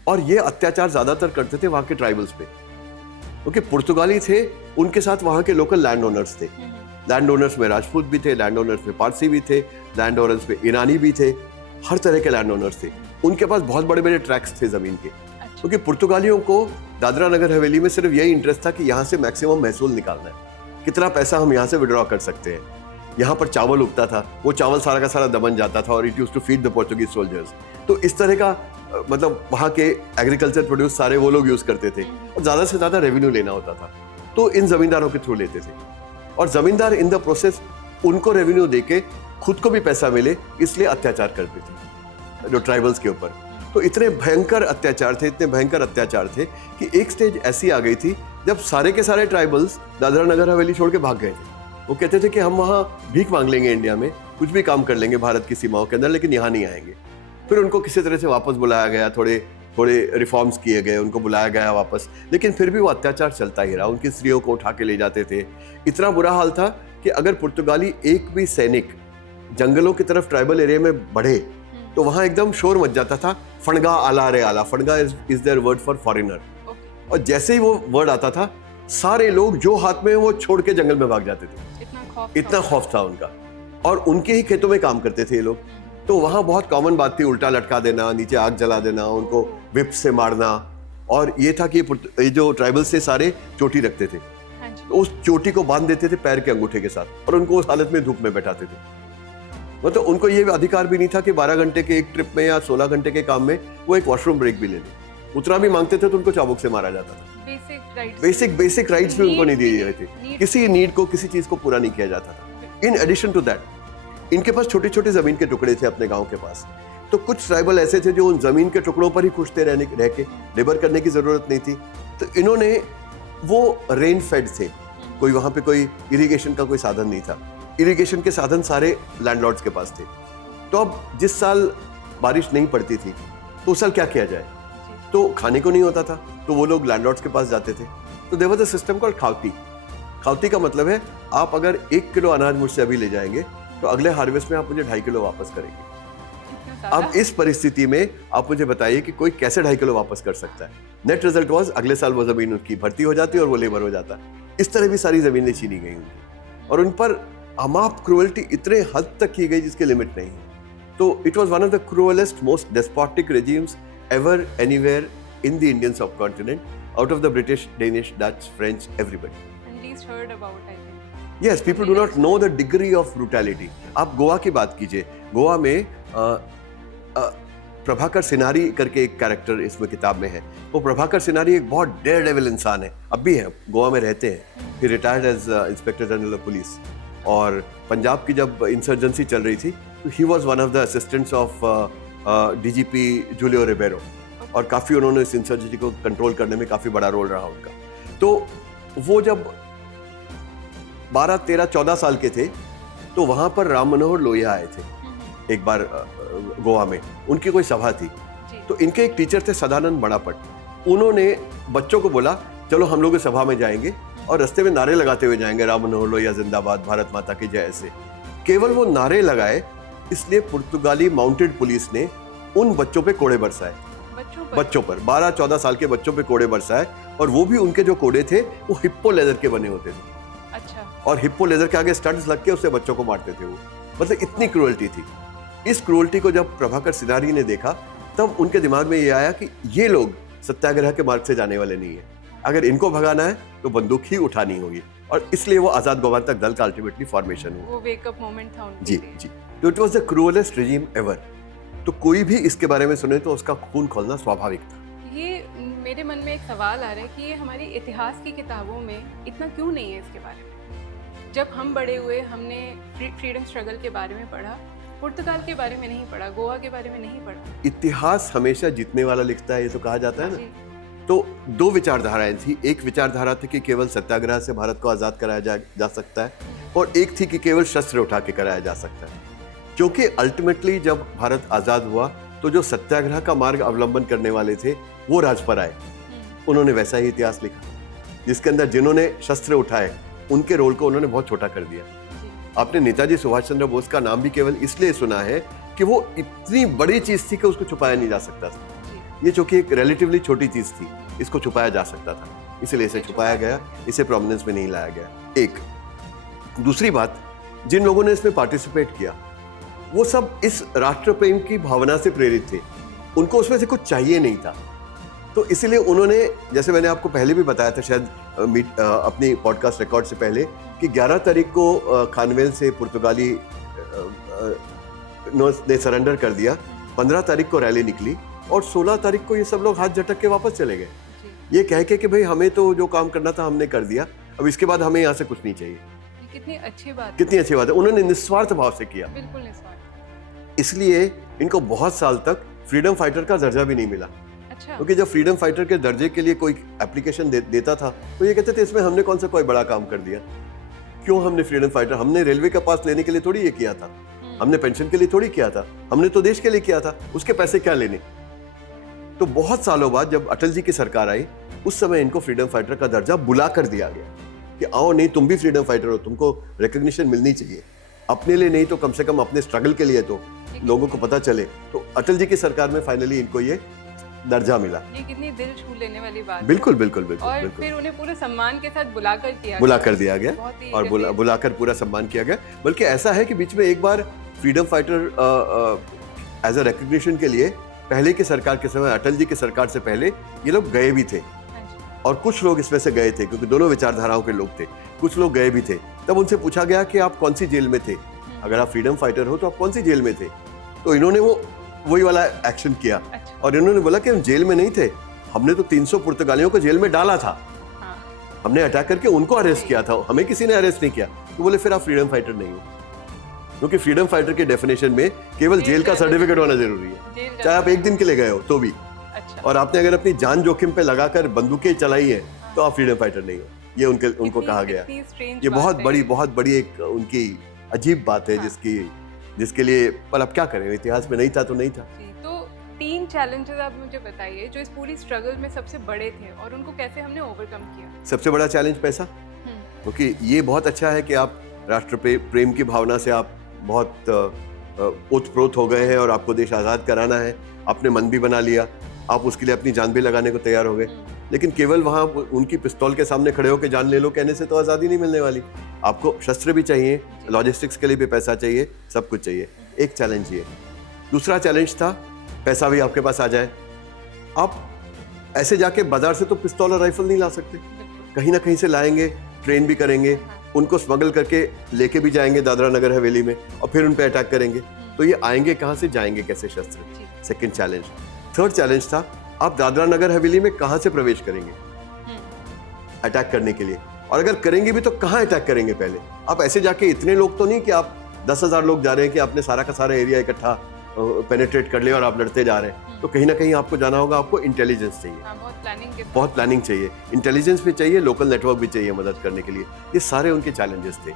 और ये अत्याचार ज्यादातर करते थे वहां के ट्राइबल्स पे, क्योंकि पुर्तगाली थे, उनके साथ वहां के लोकल लैंड ओनर्स थे। लैंड ओनर्स में राजपूत भी थे, लैंड ओनर्स में पारसी भी थे, लैंड ओनर्स में ईरानी भी थे, हर तरह के लैंड ओनर्स थे। उनके पास बहुत बड़े बड़े ट्रैक्ट्स थे जमीन के, क्योंकि पुर्तगालियों को दादरा नगर हवेली में सिर्फ यही इंटरेस्ट था कि यहाँ से मैक्सिमम महसूल निकालना है, कितना पैसा हम यहाँ से विड्रॉ कर सकते हैं। यहाँ पर चावल उगता था, वो चावल सारा का सारा दमन जाता था और it used to feed the Portuguese soldiers. तो इस तरह का मतलब वहाँ के एग्रीकल्चर प्रोड्यूस सारे वो लोग यूज करते थे और ज्यादा से ज्यादा रेवेन्यू लेना होता था, तो इन जमींदारों के थ्रू लेते थे। और जमींदार इन द प्रोसेस उनको रेवेन्यू देके खुद को भी पैसा मिले, इसलिए अत्याचार करते थे जो ट्राइबल्स के ऊपर। तो इतने भयंकर अत्याचार थे कि एक स्टेज ऐसी आ गई थी जब सारे के सारे ट्राइबल्स दादरा नगर हवेली छोड़ के भाग गए थे। वो कहते थे कि हम वहाँ भीख मांग लेंगे, इंडिया में कुछ भी काम कर लेंगे भारत की सीमाओं के अंदर, लेकिन यहाँ नहीं आएंगे। फिर उनको किसी तरह से वापस बुलाया गया, थोड़े रिफॉर्म्स किए गए, उनको बुलाया गया वापस, लेकिन फिर भी वो अत्याचार चलता ही रहा। उनकी स्त्रियों को उठा के ले जाते थे। इतना बुरा हाल था कि अगर पुर्तगाली एक भी सैनिक जंगलों की तरफ ट्राइबल एरिया में बढ़े तो वहां एकदम शोर मच जाता था, फणगा आला रे आला। फणगा is their word for foreigner. और जैसे ही वो वर्ड आता था, सारे लोग जो हाथ में वो छोड़ के जंगल में भाग जाते थे। इतना खौफ था उनका। और उनके ही खेतों में काम करते थे ये लोग। तो वहां बहुत कॉमन बात थी, उल्टा लटका देना, नीचे आग जला देना, उनको विप से मारना। और ये था कि ये जो ट्राइबल से सारे चोटी रखते थे, तो उस चोटी को बांध देते थे पैर के अंगूठे के साथ और उनको उस हालत में धूप में बैठाते थे। मतलब उनको ये अधिकार भी नहीं था कि 12 घंटे के एक ट्रिप में या 16 घंटे के काम में वो एक वॉशरूम ब्रेक भी ले लें। उतना भी मांगते थे तो उनको चाबुक से मारा जाता था। बेसिक राइट्स भी उनको नहीं दिए गए थे। किसी नीड को, किसी चीज को पूरा नहीं किया जाता था। इन एडिशन टू दैट, इनके पास छोटे छोटे जमीन के टुकड़े थे अपने गांव के पास। तो कुछ ट्राइबल ऐसे थे जो उन जमीन के टुकड़ों पर ही खुश थे रह के, लेबर करने की जरूरत नहीं थी। तो इन्होंने, वो रेन फेड थे, कोई वहां पे कोई इरिगेशन का कोई साधन नहीं था। इरिगेशन के साधन सारे लैंडलॉर्ड्स के पास थे। तो अब जिस साल बारिश नहीं पड़ती थी तो उस साल क्या किया जाए, तो खाने को नहीं होता था, तो वो लोग लैंडलॉर्ड्स के पास जाते थे। तो there was a system called खावती। खावती का मतलब है आप अगर 1 किलो अनाज मुझसे अभी ले जाएंगे तो अगले हार्वेस्ट में आप मुझे 2.5 किलो वापस करेंगे। अब इस परिस्थिति में आप मुझे बताइए कि कोई कैसे 2.5 किलो वापस कर सकता है। नेट रिजल्ट वाज अगले साल वो जमीन उसकी भर्ती हो जाती और वो लेबर हो जाता। इस तरह भी सारी जमीनें छीनी गई उनकी और उन पर अमाप क्रूएल्टी इतने हद तक की गई जिसके लिमिट नहीं है। तो it was one of the cruelest, most despotic regimes ever anywhere in the Indian subcontinent, out of the British, Danish, Dutch, French, everybody. And least heard about, I think. Yes, people do not know the degree of brutality. आप गोवा की बात कीजिए, गोवा में Prabhakar scenery करके एक character इसमें किताब में है। वो प्रभाकर सिनारी एक बहुत डेयर डेविल इंसान है, अब भी है, गोवा में रहते हैं। He retired as inspector general of police. और पंजाब की जब इंसर्जेंसी चल रही थी तो he was one of the assistants of DGP Julio Ribeiro, और काफ़ी उन्होंने इस इंसर्जेंसी को कंट्रोल करने में काफ़ी बड़ा रोल रहा उनका। तो वो जब 12, 13, 14 साल के थे तो वहाँ पर राम मनोहर लोहिया आए थे एक बार गोवा में, उनकी कोई सभा थी। तो इनके एक टीचर थे सदानंद बड़ापट। उन्होंने बच्चों को बोला चलो हम लोग इस सभा में जाएंगे और रास्ते में नारे लगाते हुए जाएंगे, राम मनोहर लोहिया जिंदाबाद, भारत माता की जय। ऐसे केवल वो नारे लगाए, इसलिए पुर्तगाली माउंटेड पुलिस ने उन बच्चों पे कोड़े बरसाए। बच्चों पर 12-14 साल के बच्चों पे कोड़े बरसाए, और वो भी उनके जो कोड़े थे वो हिप्पो लेदर के बने होते थे। अच्छा। और हिप्पो लेदर के आगे स्टड्स लग के उससे बच्चों को मारते थे वो। मतलब इतनी क्रूएल्टी थी। इस क्रूएल्टी को जब प्रभाकर सिनारी ने देखा तब उनके दिमाग में ये आया कि ये लोग सत्याग्रह के मार्ग से जाने वाले नहीं है, अगर इनको भगाना है तो बंदूक ही उठानी होगी। और इसलिए वो आजाद गोमांतक दल का अल्टीमेटली फॉर्मेशन हुआ। वो वेकअप मोमेंट था उनके लिए। जी। तो it was the cruelest regime ever. तो कोई भी इसके बारे में सुने तो उसका खून खौलना स्वाभाविक था। ये मेरे मन में एक सवाल आ रहा है कि ये हमारी इतिहास की किताबों में इतना क्यों नहीं है इसके बारे में? जब हम बड़े हुए हमने फ्रीडम स्ट्रगल के बारे में पढ़ा, पुर्तगाल के बारे में नहीं पढ़ा, गोवा के बारे में नहीं पढ़ा। इतिहास हमेशा जीतने वाला लिखता है, ये तो कहा जाता है ना। जी, तो दो विचारधाराएं थी। एक विचारधारा थी कि केवल सत्याग्रह से भारत को आज़ाद कराया जा सकता है, और एक थी कि केवल शस्त्र उठा के कराया जा सकता है। क्योंकि अल्टीमेटली जब भारत आज़ाद हुआ तो जो सत्याग्रह का मार्ग अवलंबन करने वाले थे वो राज पर आए। उन्होंने वैसा ही इतिहास लिखा, जिसके अंदर जिन्होंने शस्त्र उठाए उनके रोल को उन्होंने बहुत छोटा कर दिया। आपने नेताजी सुभाष चंद्र बोस का नाम भी केवल इसलिए सुना है कि वो इतनी बड़ी चीज थी कि उसको छुपाया नहीं जा सकता था। ये चूंकि एक रिलेटिवली छोटी चीज थी, इसको छुपाया जा सकता था, इसलिए इसे छुपाया गया, इसे प्रोमिनेंस में नहीं लाया गया। एक दूसरी बात, जिन लोगों ने इसमें पार्टिसिपेट किया वो सब इस राष्ट्र प्रेम की भावना से प्रेरित थे, उनको उसमें से कुछ चाहिए नहीं था। तो इसलिए उन्होंने, जैसे मैंने आपको पहले भी बताया था शायद अपनी पॉडकास्ट रिकॉर्ड से पहले, कि 11 तारीख को खानवेल से पुर्तगाली ने सरेंडर कर दिया, 15 तारीख को रैली निकली और 16 तारीख को ये सब लोग हाथ झटक के वापस चले गए, ये कह के कि भाई हमें तो जो काम करना था हमने कर दिया, अब इसके बाद हमें यहाँ से कुछ नहीं चाहिए। कितनी अच्छी बात है। उन्होंने निस्वार्थ भाव से किया, बिल्कुल निस्वार्थ। इसलिए इनको बहुत साल तक फ्रीडम फाइटर का दर्जा भी नहीं मिला। अच्छा। क्योंकि जब फ्रीडम फाइटर के दर्जे के लिए कोई एप्लीकेशन देता था तो ये कहते थे इसमें हमने कौन सा कोई बड़ा काम कर दिया, क्यों हमने फ्रीडम फाइटर, हमने रेलवे का पास लेने के लिए थोड़ी ये किया था, हमने पेंशन के लिए थोड़ी किया था, हमने तो देश के लिए किया था, उसके पैसे क्या लेने। तो बहुत सालों बाद जब अटल जी की सरकार आई, उस समय इनको फ्रीडम फाइटर का दर्जा बुला कर दिया गया कि आओ, नहीं तुम भी फ्रीडम फाइटर हो, तुमको रिकॉग्निशन मिलनी चाहिए, अपने लिए नहीं तो कम से कम अपने स्ट्रगल के लिए तो लोगों को पता चले। तो अटल जी की सरकार में फाइनली इनको ये दर्जा मिला। ये कितनी दिल छू लेने वाली बात बिल्कुल है। बिल्कुल बिल्कुल और बिल्कुल। फिर उन्हें पूरे सम्मान के साथ बुला कर दिया गया और बुलाकर पूरा सम्मान किया गया। बल्कि ऐसा है कि बीच में एक बार freedom fighter as a recognition के लिए पहले की सरकार के समय, अटल जी की सरकार से पहले ये लोग गए भी थे, और कुछ लोग इसमें से गए थे क्योंकि दोनों विचारधाराओं के लोग थे, कुछ लोग गए भी थे। तब उनसे पूछा गया कि आप कौन सी जेल में थे, अगर आप फ्रीडम फाइटर हो तो आप कौन सी जेल में थे। तो इन्होंने वही वाला एक्शन किया। अच्छा। और इन्होंने बोला कि हम जेल में नहीं थे, हमने तो 300 पुर्तगालियों को जेल में डाला था। हाँ। हमने अटैक करके उनको अरेस्ट किया था, हमें किसी ने अरेस्ट नहीं किया। तो बोले फिर आप फ्रीडम फाइटर नहीं हो, क्योंकि फ्रीडम फाइटर के डेफिनेशन में केवल जेल का सर्टिफिकेट होना जरूरी है, चाहे आप एक दिन के लिए गए हो तो भी। अच्छा। और आपने अगर अपनी जान जोखिम पे लगाकर बंदूकें चलाई है तो आप फ्रीडम फाइटर नहीं हो, ये उनको कहा गया। ये बहुत बड़ी एक उनकी अजीब बात है। हाँ। जिसके लिए, पर अब क्या करें, इतिहास में नहीं था तो नहीं था। तो 3 चैलेंजेस आप मुझे बताइए जो इस पूरी स्ट्रगल में सबसे बड़े थे और उनको कैसे हमने ओवरकम किया। सबसे बड़ा चैलेंज पैसा, क्योंकि ये बहुत अच्छा है कि आप राष्ट्र प्रेम की भावना से आप बहुत ओतप्रोत हो गए हैं और आपको देश आज़ाद कराना है, आपने मन भी बना लिया, आप उसके लिए अपनी जान भी लगाने को तैयार हो गए। लेकिन केवल वहाँ उनकी पिस्तौल के सामने खड़े होकर जान ले लो कहने से तो आज़ादी नहीं मिलने वाली। आपको शस्त्र भी चाहिए, लॉजिस्टिक्स के लिए भी पैसा चाहिए, सब कुछ चाहिए। एक चैलेंज ये। दूसरा चैलेंज था पैसा भी आपके पास आ जाए। आप ऐसे जाके बाजार से तो पिस्तौल और राइफल नहीं ला सकते, कहीं ना कहीं से लाएंगे, ट्रेन भी करेंगे, उनको स्मगल करके लेके भी जाएंगे दादरा नगर हवेली में और फिर उन पे अटैक करेंगे। तो ये आएंगे कहाँ से, जाएंगे कैसे शस्त्र। Second challenge. थर्ड चैलेंज था आप दादरा नगर हवेली में कहाँ से प्रवेश करेंगे अटैक करने के लिए, और अगर करेंगे भी तो कहाँ अटैक करेंगे। पहले आप ऐसे जाके, इतने लोग तो नहीं कि आप 10,000 लोग जा रहे हैं कि आपने सारा का सारा एरिया इकट्ठा पेनिट्रेट कर लिया और आप लड़ते जा रहे हैं। तो कहीं ना कहीं आपको जाना होगा, आपको इंटेलिजेंस चाहिए। बहुत प्लानिंग चाहिए, इंटेलिजेंस भी चाहिए, लोकल नेटवर्क भी चाहिए मदद करने के लिए। ये सारे उनके चैलेंजेस थे।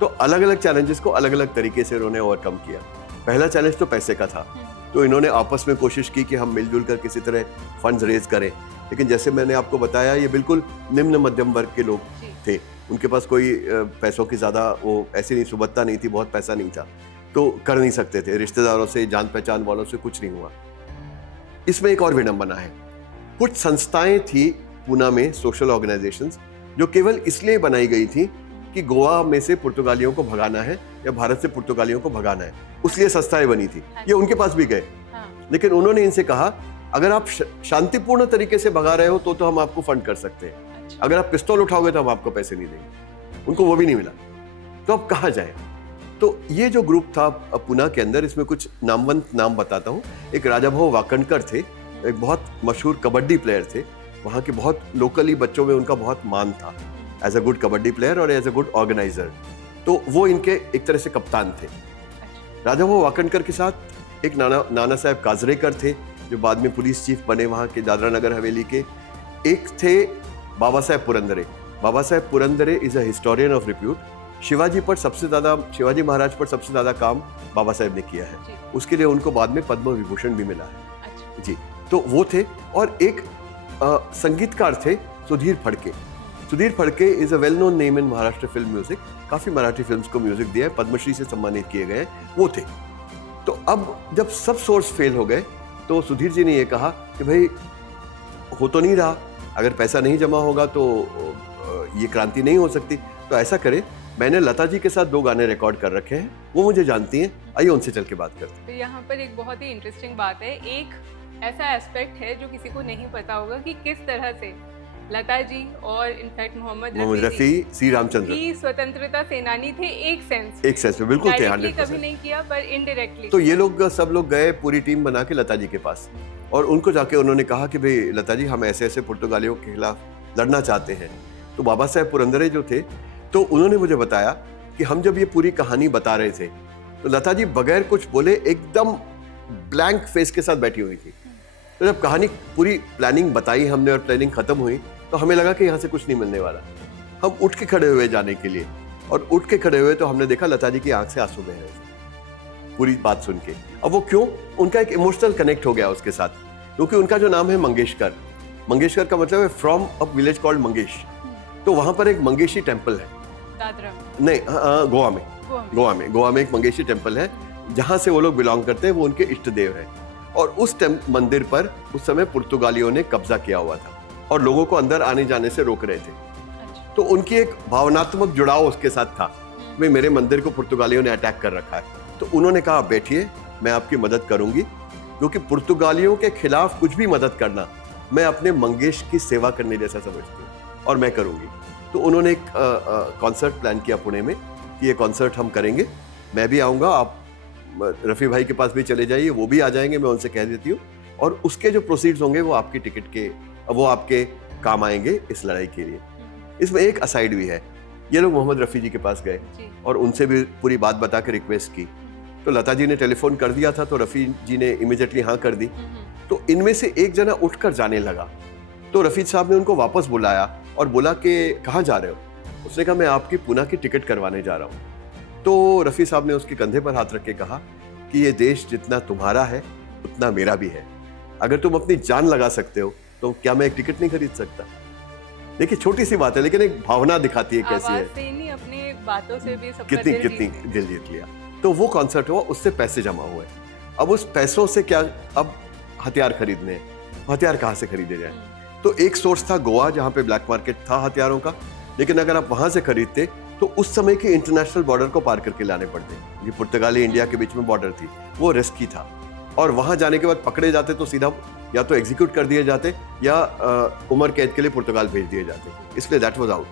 तो अलग अलग चैलेंजेस को अलग अलग तरीके से उन्होंने ओवरकम किया। पहला चैलेंज तो पैसे का था, तो इन्होंने आपस में कोशिश की कि हम मिलजुल कर किसी तरह फंड्स रेज करें। लेकिन जैसे मैंने आपको बताया, ये बिल्कुल निम्न मध्यम वर्ग के लोग थे, उनके पास कोई पैसों की ज़्यादा वो ऐसी नहीं, सुबत्ता नहीं थी, बहुत पैसा नहीं था, तो कर नहीं सकते थे। रिश्तेदारों से, जान पहचान वालों से कुछ नहीं हुआ। इसमें एक और विडंबना है, कुछ संस्थाएं थी पूना में, सोशल ऑर्गेनाइजेशंस, जो केवल इसलिए बनाई गई थी कि गोवा में से पुर्तगालियों को भगाना है या भारत से पुर्तगालियों को भगाना है, उसलिए संस्थाएं बनी थी। ये उनके पास भी गए, लेकिन उन्होंने इनसे कहा अगर आप शांतिपूर्ण तरीके से भगा रहे हो तो हम आपको फंड कर सकते हैं, अगर आप पिस्तौल उठाओगे तो हम आपको पैसे नहीं देंगे। उनको वो भी नहीं मिला, तो अब कहाँ जाए। तो ये जो ग्रुप था पुना के अंदर, इसमें कुछ नामवंत नाम बताता हूँ। एक राजाभाऊ वाकणकर थे, एक बहुत मशहूर कबड्डी प्लेयर थे, वहाँ के बहुत लोकली बच्चों में उनका बहुत मान था। As a good kabaddi player और एज अ गुड ऑर्गेनाइजर। तो वो इनके एक तरह से कप्तान थे। राजा भाऊ वाकणकर के साथ एक नाना साहब काजरेकर थे, जो बाद में पुलिस चीफ बने वहाँ के दादरा नगर हवेली के। एक थे Baba Saheb Purandare. Baba Saheb Purandare is a historian of repute. Shivaji Maharaj पर सबसे ज्यादा काम बाबा साहेब ने किया है। उसके लिए उनको बाद में पद्म विभूषण भी मिला है। जी, तो वो थे। और एक संगीतकार थे Sudhir Phadke. Sudhir Phadke is a well known name in Maharashtra film music. काफी मराठी फिल्म्स को म्यूजिक दिया है, पद्मश्री से सम्मानित किए गए, वो थे। तो अब जब सब सोर्स फेल हो गए तो सुधीर जी ने ये कहा कि भाई हो तो नहीं रहा, अगर पैसा नहीं जमा होगा तो ये क्रांति नहीं हो सकती। तो ऐसा करें, मैंने लता जी के साथ 2 गाने रिकॉर्ड कर रखे हैं, वो मुझे जानती हैं, आइए उनसे चल के बात करते हैं। तो यहाँ पर एक बहुत ही इंटरेस्टिंग बात है, एक ऐसा एस्पेक्ट है जो किसी को नहीं पता होगा कि किस तरह से लता जी और इनफैक्ट मोहम्मद रफी सी रामचंद्र की स्वतंत्रता सेनानी थे। एक सेंस में बिल्कुल थे, डायरेक्टली कभी नहीं किया पर इनडायरेक्टली। तो ये लोग सब लोग गए पूरी टीम बना के लता जी के पास, और उनको जाके उन्होंने कहा कि भाई लता जी, हम ऐसे ऐसे पुर्तगालियों के खिलाफ लड़ना चाहते हैं। तो बाबा साहेब पुरंदरे जो थे, तो उन्होंने मुझे बताया कि हम जब ये पूरी कहानी बता रहे थे तो लता जी बगैर कुछ बोले एकदम ब्लैंक फेस के साथ बैठी हुई थी। तो जब कहानी पूरी प्लानिंग बताई हमने और प्लानिंग खत्म हुई तो हमें लगा कि यहाँ से कुछ नहीं मिलने वाला। हम उठ के खड़े हुए जाने के लिए, और उठ के खड़े हुए तो हमने देखा लता जी की आंख से आंसू बह रहे थे पूरी बात सुन के। अब वो क्यों? उनका एक इमोशनल कनेक्ट हो गया उसके साथ, क्योंकि उनका जो नाम है मंगेशकर, मंगेशकर का मतलब है from a village called Mangesh. तो वहां पर एक मंगेशी टेम्पल है, नहीं गोवा में एक मंगेशी टेम्पल है, जहां से वो लोग बिलोंग करते हैं, वो उनके इष्ट देव है। और उस मंदिर पर उस समय पुर्तगालियों ने कब्जा किया हुआ था और लोगों को अंदर आने जाने से रोक रहे थे। तो उनकी एक भावनात्मक जुड़ाव उसके साथ था, भाई मेरे मंदिर को पुर्तगालियों ने अटैक कर रखा है। तो उन्होंने कहा बैठिए, मैं आपकी मदद करूंगी, क्योंकि पुर्तगालियों के खिलाफ कुछ भी मदद करना मैं अपने मंगेश की सेवा करने जैसा समझती हूँ और मैं करूंगी। तो उन्होंने एक कॉन्सर्ट प्लान किया पुणे में कि ये कॉन्सर्ट हम करेंगे, मैं भी आऊँगा, आप रफ़ी भाई के पास भी चले जाइए, वो भी आ जाएंगे, मैं उनसे कह देती हूँ, और उसके जो प्रोसीड्स होंगे वो आपकी टिकट के, वो आपके काम आएंगे इस लड़ाई के लिए। इसमें एक असाइड भी है, ये लोग मोहम्मद रफ़ी जी के पास गए और उनसे भी पूरी बात बता के रिक्वेस्ट की। तो लता जी ने टेलीफोन कर दिया था, तो रफ़ी जी ने इमीडिएटली हाँ कर दी। तो इनमें से एक जना उठकर जाने लगा, तो रफ़ी साहब ने उनको वापस बुलाया और बोला कि कहाँ जा रहे हो? उसने कहा मैं आपकी पूना की टिकट करवाने जा रहा हूँ। तो रफ़ी साहब ने उसके कंधे पर हाथ रख के कहा कि ये देश जितना तुम्हारा है उतना मेरा भी है, अगर तुम अपनी जान लगा सकते हो तो क्या मैं एक टिकट नहीं खरीद सकता? देखिए छोटी सी बात है, लेकिन एक भावना दिखाती है कैसी है, से नहीं अपनी बातों से भी सबका कितनी दिल जीत लिया। तो वो कॉन्सर्ट हुआ, उससे पैसे जमा हुए। अब उस पैसों से क्या, अब हथियार खरीदने, हथियार कहाँ से खरीदे जाए? तो एक सोर्स था गोवा, जहाँ पे ब्लैक मार्केट था हथियारों का, लेकिन अगर आप वहां से खरीदते तो उस समय के इंटरनेशनल बॉर्डर को पार करके लाने पड़ते। ये पुर्तगाली इंडिया के बीच में बॉर्डर थी, वो रिस्की था, और वहां जाने के बाद पकड़े जाते तो सीधा या तो एग्जीक्यूट कर दिए जाते या उम्र कैद के लिए पुर्तगाल भेज दिए जाते, इसलिए दैट वाज आउट।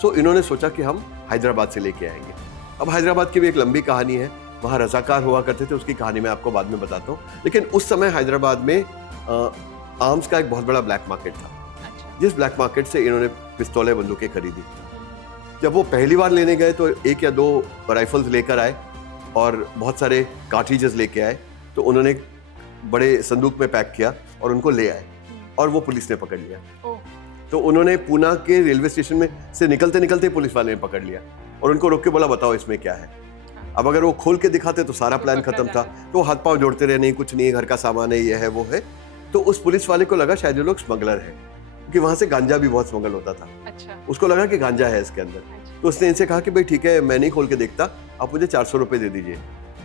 सो इन्होंने सोचा कि हम हैदराबाद से लेके आएंगे। अब हैदराबाद की भी एक लंबी कहानी है, वहाँ रजाकार हुआ करते थे, उसकी कहानी मैं आपको बाद में बताता हूँ। लेकिन उस समय हैदराबाद में आर्म्स का एक बहुत बड़ा ब्लैक मार्केट था, जिस ब्लैक मार्केट से इन्होंने पिस्तौलें बंदूकें खरीदी। जब वो पहली बार लेने गए तो 1 या 2 राइफल्स लेकर आए और बहुत सारे कार्ट्रिजेस लेके आए, तो उन्होंने बड़े संदूक में पैक किया और उनको ले आए, और वो पुलिस ने पकड़ लिया। तो उन्होंने पूना के रेलवे स्टेशन में से निकलते निकलते पुलिस वाले ने पकड़ लिया और उनको रोक के बोला बताओ इसमें क्या है। अब अगर वो खोल के दिखाते तो सारा प्लान खत्म था। तो हाथ पांव जोड़ते रहे, नहीं कुछ नहीं है, घर का सामान है, ये है वो है। तो उस पुलिस वाले को लगा शायद ये लोग स्मगलर है, क्योंकि वहां से गांजा भी बहुत स्मगल होता था। अच्छा। उसको लगा कि गांजा है इसके अंदर। तो उसने इनसे कहा कि भाई ठीक है, मैं नहीं खोल के देखता, आप मुझे 400 रुपए दे दीजिए,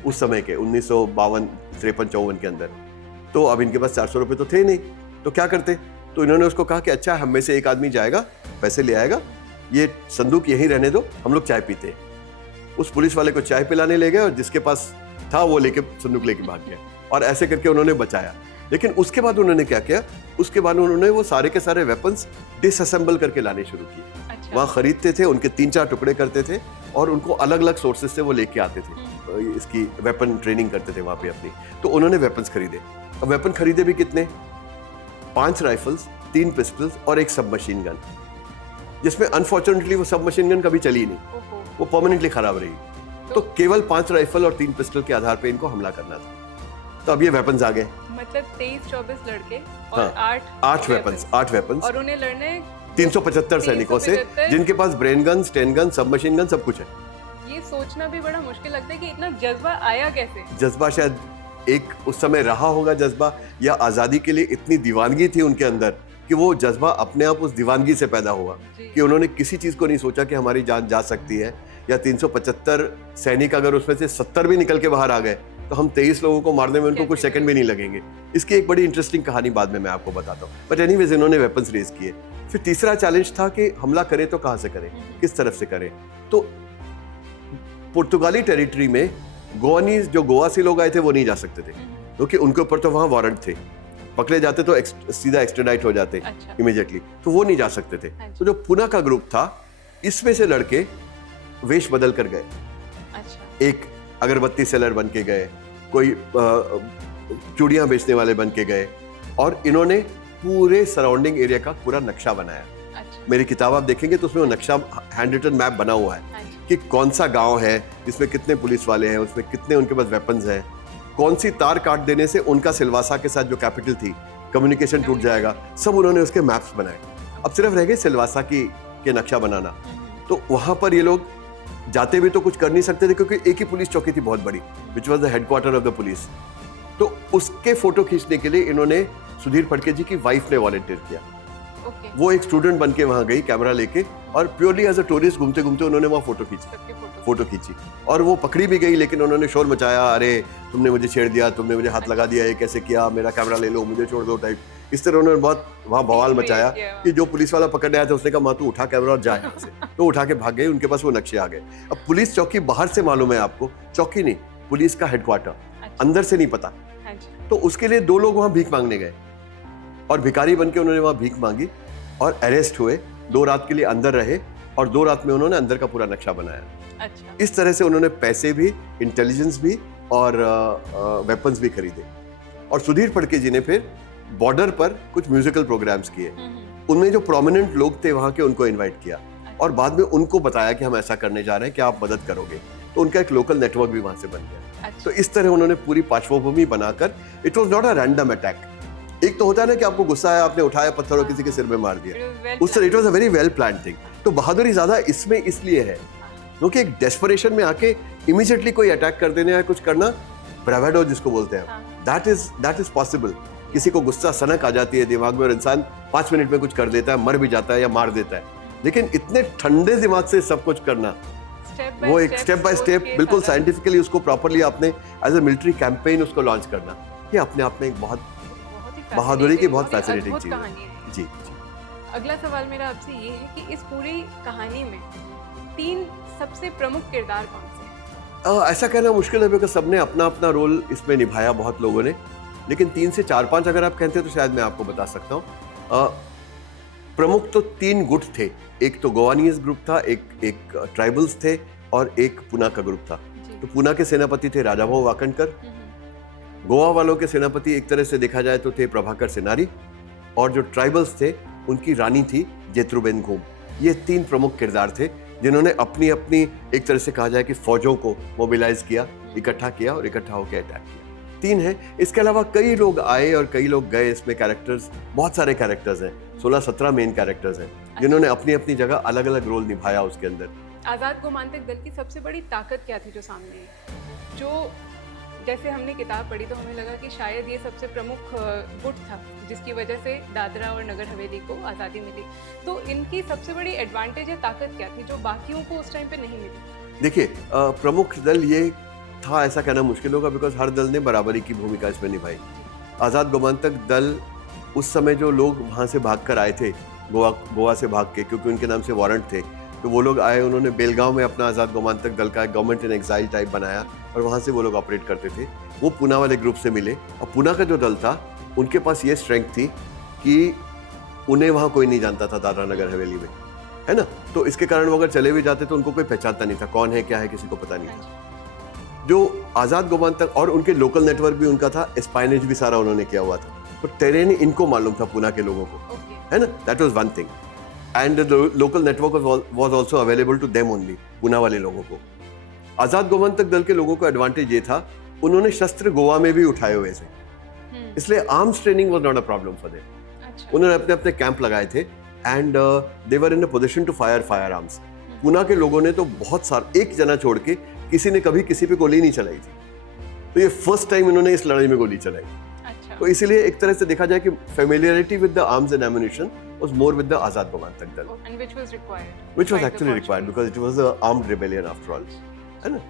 उस समय के 1952, 53, 54 के अंदर। तो अब इनके पास 400 रुपए तो थे नहीं, तो क्या करते? तो इन्होंने उसको कहा कि अच्छा, हम में से एक आदमी जाएगा, पैसे ले आएगा, ये संदूक यहीं रहने दो, हम लोग चाय पीते। उस पुलिस वाले को चाय पिलाने ले गए और जिसके पास था वो लेके संदूक लेके भाग गया, और ऐसे करके उन्होंने बचाया। लेकिन उसके बाद उन्होंने क्या किया, उसके बाद उन्होंने वो सारे के सारे वेपन्स डिसअसेंबल करके लाने शुरू किए। अच्छा। वहाँ खरीदते थे, उनके 3-4 टुकड़े करते थे और उनको अलग अलग सोर्सेज से वो लेके आते थे, इसकी वेपन ट्रेनिंग करते थे वहाँ पे अपनी। तो उन्होंने वेपन्स खरीदे। अब वेपन खरीदे भी कितने? 5 राइफल्स, 3 पिस्टल्स और 1 सबमशीन गन। जिसमें अनफॉर्चुनेटली वो सब मशीन गन कभी चली नहीं, ओहो। वो परमानेंटली खराब रही। तो केवल 5 राइफल और 3 पिस्टल के आधार पे इनको हमला करना था। तो अब ये वेपन्स आ गए, मतलब 23-24 लड़के और हाँ, 8 वेपन्स और उन्हें लड़ने 375 सैनिकों से, 375 जिनके पास ब्रेन गन, स्टेन गन, सब मशीन गन सब कुछ है। ये सोचना भी बड़ा मुश्किल लगता है कि इतना जज्बा आया कैसे। जज्बा शायद एक उस समय रहा होगा जज्बा, या आज़ादी के लिए इतनी दीवानगी थी उनके अंदर कि वो जज्बा अपने आप उस दीवानगी से पैदा हुआ कि उन्होंने किसी चीज़ को नहीं सोचा कि हमारी जान जा सकती है, या 375 सैनिक अगर उसमें से 70 भी निकल के बाहर आ गए तो हम 23 लोगों को मारने में उनको कुछ सेकंड भी नहीं लगेंगे। इसकी एक बड़ी इंटरेस्टिंग कहानी बाद में मैं आपको बताता हूँ, बट एनीवेज इन्होंने वेपन्स रेज किए। फिर तीसरा चैलेंज था कि हमला करें तो कहाँ से करें, किस तरफ से करें। तो पुर्तगाली टेरिटरी में गोवानीज, जो गोवा से लोग आए थे, वो नहीं जा सकते थे क्योंकि उनके ऊपर तो वहाँ वारंट थे, पकड़े जाते तो सीधा एक्सट्राडाइट हो जाते इमीडिएटली, तो वो नहीं जा सकते थे। तो जो पुना का ग्रुप था, इसमें से लड़के वेश बदल कर गए। एक अगरबत्ती सेलर बन के गए, कोई चूड़ियां बेचने वाले बन के गए, और इन्होंने पूरे सराउंडिंग एरिया का पूरा नक्शा बनाया। मेरी किताब आप देखेंगे तो उसमें वो नक्शा हैंड रिटन मैप बना हुआ है कि कौन सा गांव है, जिसमें कितने पुलिस वाले हैं, उसमें कितने उनके पास वेपन्स हैं, कौन सी तार काट देने से उनका सिलवासा के साथ जो कैपिटल थी कम्युनिकेशन टूट जाएगा, सब उन्होंने उसके मैप्स बनाए। अब सिर्फ रह गए सिलवासा के नक्शा बनाना। तो वहां पर ये लोग जाते भी तो कुछ कर नहीं सकते थे क्योंकि एक ही पुलिस चौकी थी बहुत बड़ी, which was the headquarter of the police. तो उसके फोटो खींचने के लिए इन्होंने सुधीर फड़के जी की वाइफ ने वॉलंटियर किया। वो एक स्टूडेंट बन के वहां गई कैमरा लेके, और प्योरली एज अ टूरिस्ट घूमते घूमते उन्होंने वहां फोटो खींची, और वो पकड़ी भी गई, लेकिन उन्होंने शोर मचाया, अरे तुमने मुझे छेड़ दिया, तुमने मुझे हाथ लगा दिया, ये कैसे किया, मेरा कैमरा ले लो, मुझे छोड़ दो टाइप। इस तरह उन्होंने बहुत वहाँ बवाल मचाया कि जो पुलिस वाला पकड़ने आया था उसने कहा, माँ तू उठा कैमरा और जा यहाँ से। तो उठा के भाग गए, उनके पास वो नक्शे आ गए। अब पुलिस चौकी बाहर से मालूम है आपको, चौकी नहीं, पुलिस का हेडक्वार्टर, अंदर से नहीं पता। तो उसके लिए 2 लोग वहाँ भीख मांगने गए, और भिखारी बन के उन्होंने वहाँ भीख मांगी और अरेस्ट हुए। 2 रात के लिए अंदर रहे, और 2 रात में उन्होंने अंदर का पूरा नक्शा बनाया। इस तरह से उन्होंने पैसे भी, इंटेलिजेंस भी, और वेपन्स भी खरीदे। और सुधीर फड़के जी ने फिर बॉर्डर पर कुछ म्यूजिकल प्रोग्राम्स किए, उनमें जो प्रोमिनेंट लोग थे वहाँ के, उनको इनवाइट किया, और बाद में उनको बताया कि हम ऐसा करने जा रहे हैं, कि आप मदद करोगे। तो उनका एक लोकल नेटवर्क भी वहाँ से बन गया। तो इस तरह उन्होंने पूरी पार्श्वभूमि बनाकर, it was not a random attack. एक तो होता है ना कि आपको गुस्सा आया, आपने उठाया पत्थर और किसी के सिर में मार दिया, उस तरह it was a very well planned thing. तो बहादुरी ज्यादा इसमें इसलिए है क्योंकि एक डेस्परेशन में आके इमीडिएटली कोई अटैक कर देना या कुछ करना, ब्रावेडो जिसको बोलते हैं, दैट इज पॉसिबल। किसी को गुस्सा सनक आ जाती है दिमाग में, और इंसान 5 मिनट में कुछ कर देता है, मर भी जाता है या मार देता है। लेकिन इतने ठंडे दिमाग से सब कुछ करना, वो एक स्टेप बाय स्टेप बिल्कुल साइंटिफिकली उसको प्रॉपरली आपने एज ए मिलिट्री कैंपेन उसको लॉन्च करना, ये अपने आप में एक बहुत बहादुरी की बहुत फैसिनेटिंग चीज है। जी। अगला सवाल मेरा आपसे ये है कि इस पूरी कहानी में 3 सबसे प्रमुख किरदार कौन से हैं? ऐसा कहना मुश्किल है, बिकॉज सबने अपना अपना रोल इसमें निभाया, बहुत लोगों ने। लेकिन 3 से 4-5 अगर आप कहते हैं तो शायद मैं आपको बता सकता हूँ। प्रमुख तो 3 गुट थे, एक तो गोवानीज ग्रुप था, एक ट्राइबल्स थे, और एक पुना का ग्रुप था। तो पुना के सेनापति थे राजाभाऊ वाकणकर, गोवा वालों के सेनापति एक तरह से देखा जाए तो थे प्रभाकर सेनारी, और जो ट्राइबल्स थे उनकी रानी थी जेत्रुबेन घूम। ये 3 प्रमुख किरदार थे जिन्होंने अपनी अपनी एक तरह से कहा जाए कि फौजों को मोबिलाइज किया, इकट्ठा किया, और इकट्ठा होकर अटैक किया। 3 हैं। इसके अलावा कई लोग आए और कई लोग गए, इसमें कैरेक्टर्स, बहुत सारे कैरेक्टर्स हैं, 16-17 मेन कैरेक्टर्स हैं जिन्होंने अपनी अपनी जगह अलग अलग रोल निभाया उसके अंदर। आज़ाद गोमांतक दल की सबसे बड़ी ताकत क्या थी जो सामने आई? जो जैसे हमने किताब पढ़ी तो हमें लगा कि शायद ये सबसे प्रमुख गुट था जिसकी वजह से दादरा और नगर हवेली को आज़ादी मिली। तो इनकी सबसे बड़ी एडवांटेज या ताकत क्या थी जो बाकियों को उस टाइम पे नहीं मिली? देखिए, प्रमुख दल ये था, ऐसा कहना मुश्किल होगा, बिकॉज हर दल ने बराबरी की भूमिका इसमें निभाई। आज़ाद गोमांतक दल, उस समय जो लोग वहाँ से भाग कर आए थे, गोवा से भाग के, क्योंकि उनके नाम से वारंट थे, तो वो लोग आए, उन्होंने बेलगांव में अपना आज़ाद गोमांतक दल का गवर्नमेंट इन एग्जाइल टाइप बनाया, और वहाँ से वो लोग ऑपरेट करते थे। वो पुना वाले ग्रुप से मिले, और पुना का जो दल था उनके पास ये स्ट्रेंथ थी कि उन्हें वहाँ कोई नहीं जानता था दादरा नगर हवेली में, है ना। तो इसके कारण वो अगर चले भी जाते तो उनको कोई पहचानता नहीं था, कौन है क्या है किसी को पता नहीं था। जो आज़ाद गोमांतक, और उनके लोकल नेटवर्क भी उनका था, स्पाइनेज भी सारा उन्होंने किया हुआ था, तो टेरेन इनको मालूम था पुना के लोगों को, है ना। That was one thing. And the local network was also available to them only, Poona वाले लोगों को। आजाद गोमांतक दल के लोगों को एडवांटेज ये था, उन्होंने शस्त्र गोवा में भी उठाए हुए थे, इसलिए arms training was not a problem for them. उन्होंने अपने अपने कैंप लगाए थे and they were in a position to fire arms. Poona के लोगों ने तो बहुत सारा, एक जना छोड़ के किसी ने कभी किसी पे गोली नहीं चलाई थी, तो ये फर्स्ट टाइम इन्होंने इस लड़ाई में गोली चलाई। अच्छा। तो इसीलिए एक तरह से देखा जाए कि familiarity with the arms and ammunition was more with the Azad Gomantak Dal, and which was required, which was actually required because it was a armed rebellion after all, है ना।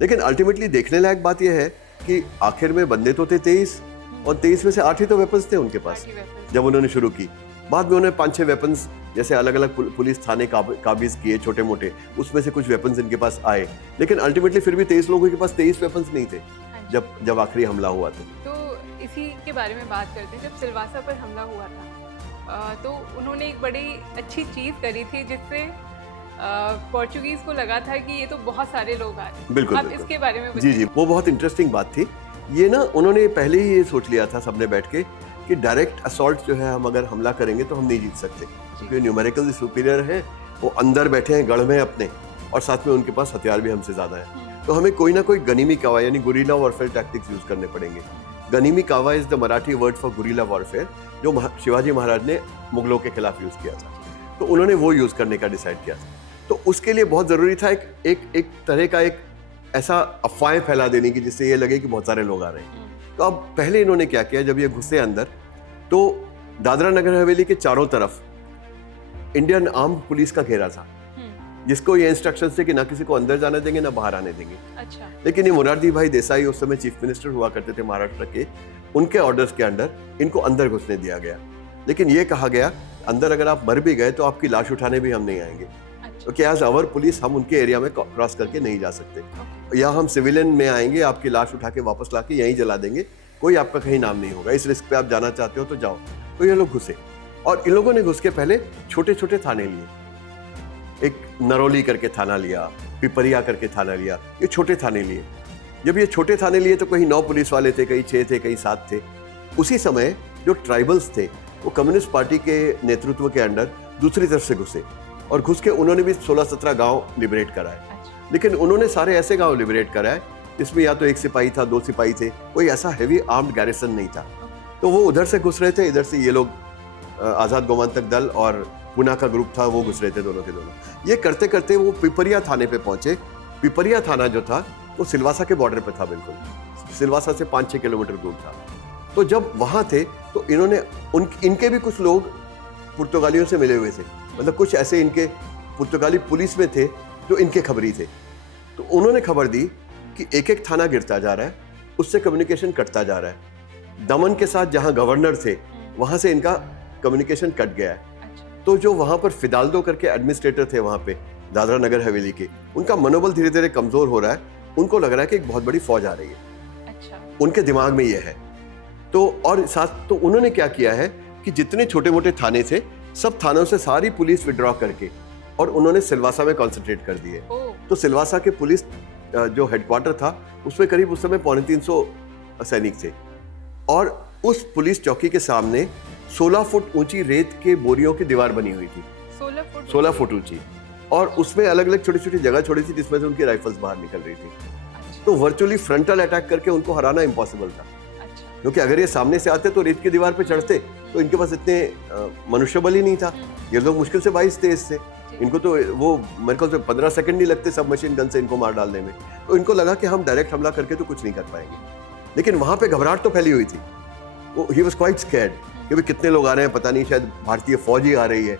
लेकिन अल्टीमेटली देखने लायक बात यह है कि आखिर में बंदे तो थे 23 और 23 में से 8 ही तो वेपन्स थे उनके पास जब उन्होंने शुरू की। बाद में उन्होंने 5-6 वेपन्स जैसे अलग अलग पुलिस थाने काबिज किए छोटे मोटे, उसमें से कुछ वेपन्स इनके पास आए, लेकिन अल्टीमेटली फिर भी 23 लोगों के पास 23 वेपन्स नहीं थे जब आखिरी हमला हुआ था। तो इसी के बारे में बात करते हैं। जब सिलवासा पर हमला हुआ था तो उन्होंने एक बड़ी अच्छी चीज़ करी थी जिससे पोर्चुगीज को लगा था कि ये तो बहुत सारे लोग आ रहे हैं। बिल्कुल, आप बिल्कुल। इसके बारे में जी, वो बहुत इंटरेस्टिंग बात थी। ये ना उन्होंने पहले ही ये सोच लिया था सबने बैठ के कि डायरेक्ट असॉल्ट जो है हम अगर हमला करेंगे तो हम नहीं जीत सकते, क्योंकि न्यूमेरिकली सुपीरियर है, वो अंदर बैठे हैं गढ़ में अपने, और साथ में उनके पास हथियार भी हमसे ज्यादा है। तो हमें कोई ना कोई गनीमी कावा यानी गुरिल्ला वॉरफेयर टैक्टिक्स यूज करने पड़ेंगे। गनीमी कावा is the Marathi word for guerrilla warfare, जो शिवाजी महाराज ने मुगलों के खिलाफ यूज किया था, तो उन्होंने वो यूज करने का डिसाइड किया था। तो उसके लिए बहुत जरूरी था एक तरह का एक ऐसा अफवाहें फैला देने की जिससे ये लगे कि बहुत सारे लोग आ रहे हैं। तो अब पहले इन्होंने क्या किया, जब ये घुसे अंदर तो दादरा नगर हवेली के चारों तरफ इंडियन आर्म्ड पुलिस का घेरा था, जिसको ये इंस्ट्रक्शंस थे कि ना किसी को अंदर जाने देंगे ना बाहर आने देंगे। अच्छा। लेकिन ये मोरारजी भाई देसाई उस समय चीफ मिनिस्टर हुआ करते थे महाराष्ट्र के, उनके ऑर्डर्स के अंडर इनको अंदर घुसने दिया गया, लेकिन ये कहा गया अंदर अगर आप मर भी गए तो आपकी लाश उठाने भी हम नहीं आएंगे, क्योंकि एज अवर पुलिस हम उनके एरिया में क्रॉस करके नहीं जा सकते, या हम सिविलियन में आएंगे, आपकी लाश उठा के वापस ला के यहीं जला देंगे, कोई आपका कहीं नाम नहीं होगा, इस रिस्क पे आप जाना चाहते हो तो जाओ। तो ये लोग घुसे और इन लोगों ने घुस के पहले छोटे छोटे थाने लिए, एक नरौली करके थाना लिया, पिपरिया करके थाना लिया, ये छोटे थाने लिए। जब ये छोटे थाने लिए तो कहीं 9 पुलिस वाले थे, कहीं 6 थे, कहीं 7 थे। उसी समय जो ट्राइबल्स थे वो कम्युनिस्ट पार्टी के नेतृत्व के अंडर दूसरी तरफ से घुसे, और घुस के उन्होंने भी 16-17 गांव लिबरेट कराए। लेकिन उन्होंने सारे ऐसे गांव लिबरेट कराए जिसमें या तो 1 सिपाही था, 2 सिपाही थे, कोई ऐसा हैवी आर्म्ड गैरिसन नहीं था। तो वो उधर से घुस रहे थे, इधर से ये लोग आजाद गोमांतक दल और पूना का ग्रुप था वो घुस रहे थे, दोनों के दोनों। ये करते करते वो पिपरिया थाने पे पहुंचे। पिपरिया थाना जो था वो सिलवासा के बॉर्डर पे था, बिल्कुल सिलवासा से 5-6 किलोमीटर दूर था। तो जब वहां थे तो इन्होंने इनके भी कुछ लोग पुर्तगालियों से मिले हुए थे, मतलब कुछ ऐसे इनके पुर्तगाली पुलिस में थे जो इनके खबरी थे। तो उन्होंने खबर दी कि एक एक थाना गिरता जा रहा है, उससे कम्युनिकेशन कटता जा रहा है। दमन के साथ जहां गवर्नर थे वहां से इनका कम्युनिकेशन कट गया है। तो जो वहां पर फिदाल्दो करके एडमिनिस्ट्रेटर थे वहां पे दादरा नगर हवेली के, उनका मनोबल धीरे धीरे कमजोर हो रहा है। उनको लग रहा है कि एक बहुत बड़ी फौज आ रही है। अच्छा। उनके दिमाग में ये है। तो और साथ तो उन्होंने क्या किया है कि जितने छोटे मोटे थाने थे सब थानों से सारी पुलिस विड्रॉ करके और उन्होंने सिलवासा में कॉन्सेंट्रेट कर दिए। तो सिलवासा के पुलिस जो हेडक्वार्टर था उसमें करीब उस समय 350 सैनिक थे, और उस पुलिस चौकी के सामने 16 फुट ऊंची रेत के बोरियों की दीवार बनी हुई थी, 16 फुट ऊंची, और उसमें अलग अलग छोटी छोटी जगह छोड़ी थी जिसमें से उनकी राइफल्स बाहर निकल रही थी। अच्छा। तो वर्चुअली फ्रंटल अटैक करके उनको हराना इम्पॉसिबल था। अच्छा। क्योंकि अगर ये सामने से आते तो रेत की दीवार पे चढ़ते तो इनके पास इतने मनुष्यबल ही नहीं था। ये लोग मुश्किल से 22 तेज थे, इनको तो वो मेरे ख्याल से 15 सेकंड नहीं लगते सब मशीन गन से इनको मार डालने में। तो इनको लगा कि हम डायरेक्ट हमला करके तो कुछ नहीं कर पाएंगे, लेकिन वहां पे घबराहट तो फैली हुई थी। वो ही वाज क्वाइट स्कैर्ड कि भाई कितने लोग आ रहे हैं, पता नहीं, शायद भारतीय फौज ही आ रही है,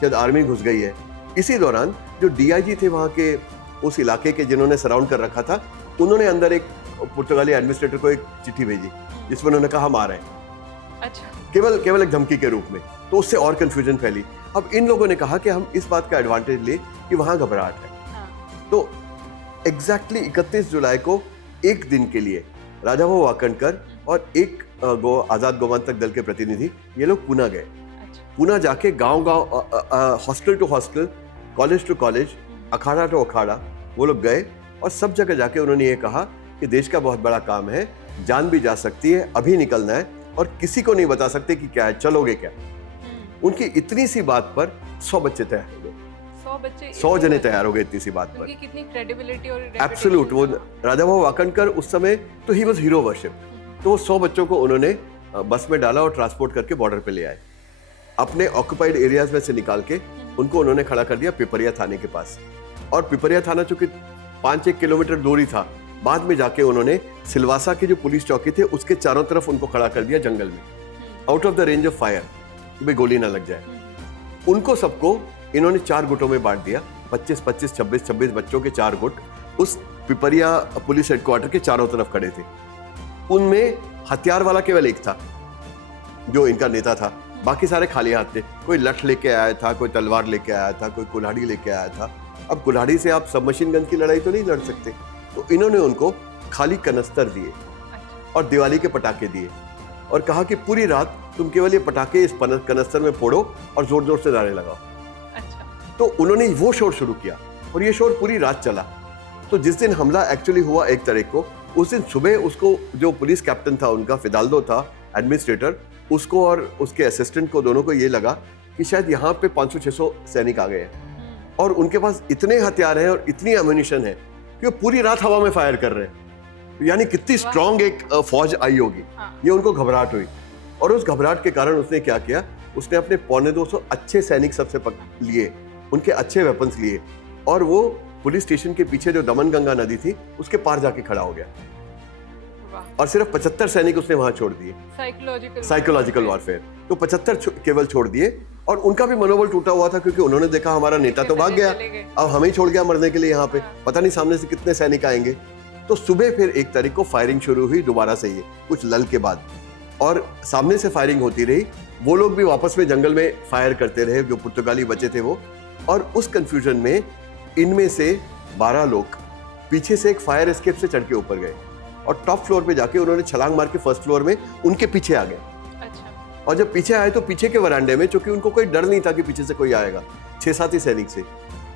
शायद आर्मी घुस गई है। इसी दौरान जो डीआईजी थे वहां के उस इलाके के, जिन्होंने सराउंड कर रखा था, उन्होंने अंदर एक पुर्तगाली एडमिनिस्ट्रेटर को एक चिट्ठी भेजी जिसमें उन्होंने कहा हम आ रहे हैं। अच्छा। केवल एक धमकी के रूप में। तो उससे और कंफ्यूजन फैली। अब इन लोगों ने कहा कि हम इस बात का एडवांटेज ले कि वहां घबराहट है। हाँ। तो एग्जैक्टली 31 जुलाई को एक दिन के लिए राजा भाऊ वाकणकर और एक आजाद गोमांतक दल के प्रतिनिधि ये लोग पूना गए। अच्छा। पूना जाके गांव-गांव, hostel to hostel, college to college, अखाड़ा टू अखाड़ा वो लोग गए, और सब जगह जाके उन्होंने ये कहा कि देश का बहुत बड़ा काम है, जान भी जा सकती है, अभी निकलना है, और किसी को नहीं बता सकते कि क्या है, चलोगे क्या। उनकी इतनी सी बात पर 100 बच्चे तैयार हो गए, 100 जने तैयार हो गए इतनी सी बात पर। उनकी कितनी क्रेडिबिलिटी और एब्सोल्यूट, वो राजा भाऊ वाकणकर उस समय तो ही वाज हीरो वर्शिप। तो वो 100 बच्चों को उन्होंने बस में डाला और ट्रांसपोर्ट करके बॉर्डर पे ले आए। अपने ऑक्युपाइड एरियाज में से निकाल के उनको उन्होंने खड़ा कर दिया पिपरिया थाने के पास। और पिपरिया थाना चूंकि 5-1 किलोमीटर दूरी था, बाद में जाके उन्होंने सिलवासा की जो पुलिस चौकी थे उसके चारों तरफ उनको खड़ा कर दिया जंगल में, out of the range of fire, कि भाई गोली ना लग जाए। उनको सबको इन्होंने 4 गुटों में बांट दिया, 25-25, 26-26 बच्चों के 4 गुट उस पिपरिया पुलिस हेडक्वार्टर के चारों तरफ खड़े थे। उनमें हथियार वाला केवल एक था जो इनका नेता था, बाकी सारे खाली हाथ थे। कोई लठ लेके आया था, कोई तलवार लेके आया था, कोई कुल्हाड़ी लेके आया था। अब कुल्हाड़ी से आप सबमशीन गन की लड़ाई तो नहीं लड़ सकते, तो इन्होंने उनको खाली कनस्तर दिए और दिवाली के पटाखे दिए और कहा कि पूरी रात तुम केवल ये पटाखे इस कनस्तर में फोड़ो और जोर जोर से नारे लगाओ। तो उन्होंने वो शोर शुरू किया और ये शोर पूरी रात चला। तो जिस दिन हमला एक्चुअली हुआ 1 तारीख को, उस दिन सुबह उसको जो पुलिस कैप्टन था उनका, फिदाल्दो था एडमिनिस्ट्रेटर, उसको और उसके असिस्टेंट को, दोनों को ये लगा कि शायद यहाँ पे 500-600 सैनिक आ गए हैं और उनके पास इतने हथियार हैं और इतनी एम्युनिशन है कि वो पूरी रात हवा में फायर कर रहे हैं। यानी कितनी स्ट्रांग एक फौज आई होगी। ये उनको घबराहट हुई और उस घबराहट के कारण उसने क्या किया, उसने अपने 250 अच्छे सैनिक सबसे लिए, उनके अच्छे वेपन्स लिए और वो पुलिस स्टेशन के पीछे जो दमनगंगा नदी थी उसके पार जाके खड़ा हो गया और सिर्फ 75 सैनिक उसने वहां छोड़ दिए। Psychological warfare. तो 75 केवल छोड़ दिए और उनका भी मनोबल टूटा हुआ था क्योंकि उन्होंने देखा हमारा नेता तो भाग गया, अब हमें ही छोड़ गया मरने के लिए यहाँ पे, पता नहीं सामने से कितने सैनिक आएंगे। तो सुबह फिर 1 तारीख को फायरिंग शुरू हुई दोबारा से, ये कुछ लल के बाद, और सामने से फायरिंग होती रही। वो लोग भी वापस में जंगल में फायर करते रहे, जो पुर्तगाली बचे थे वो। और उस कंफ्यूजन में इनमें से 12 लोग पीछे से एक फायर एस्केप से चढ़ के ऊपर गए और टॉप फ्लोर पे जाके उन्होंने छलांग मार के फर्स्ट फ्लोर में उनके पीछे आ गए। और जब पीछे आए तो पीछे के वरांडे में, क्योंकि उनको कोई डर नहीं था कि पीछे से कोई आएगा, 6-7 ही सैनिक से,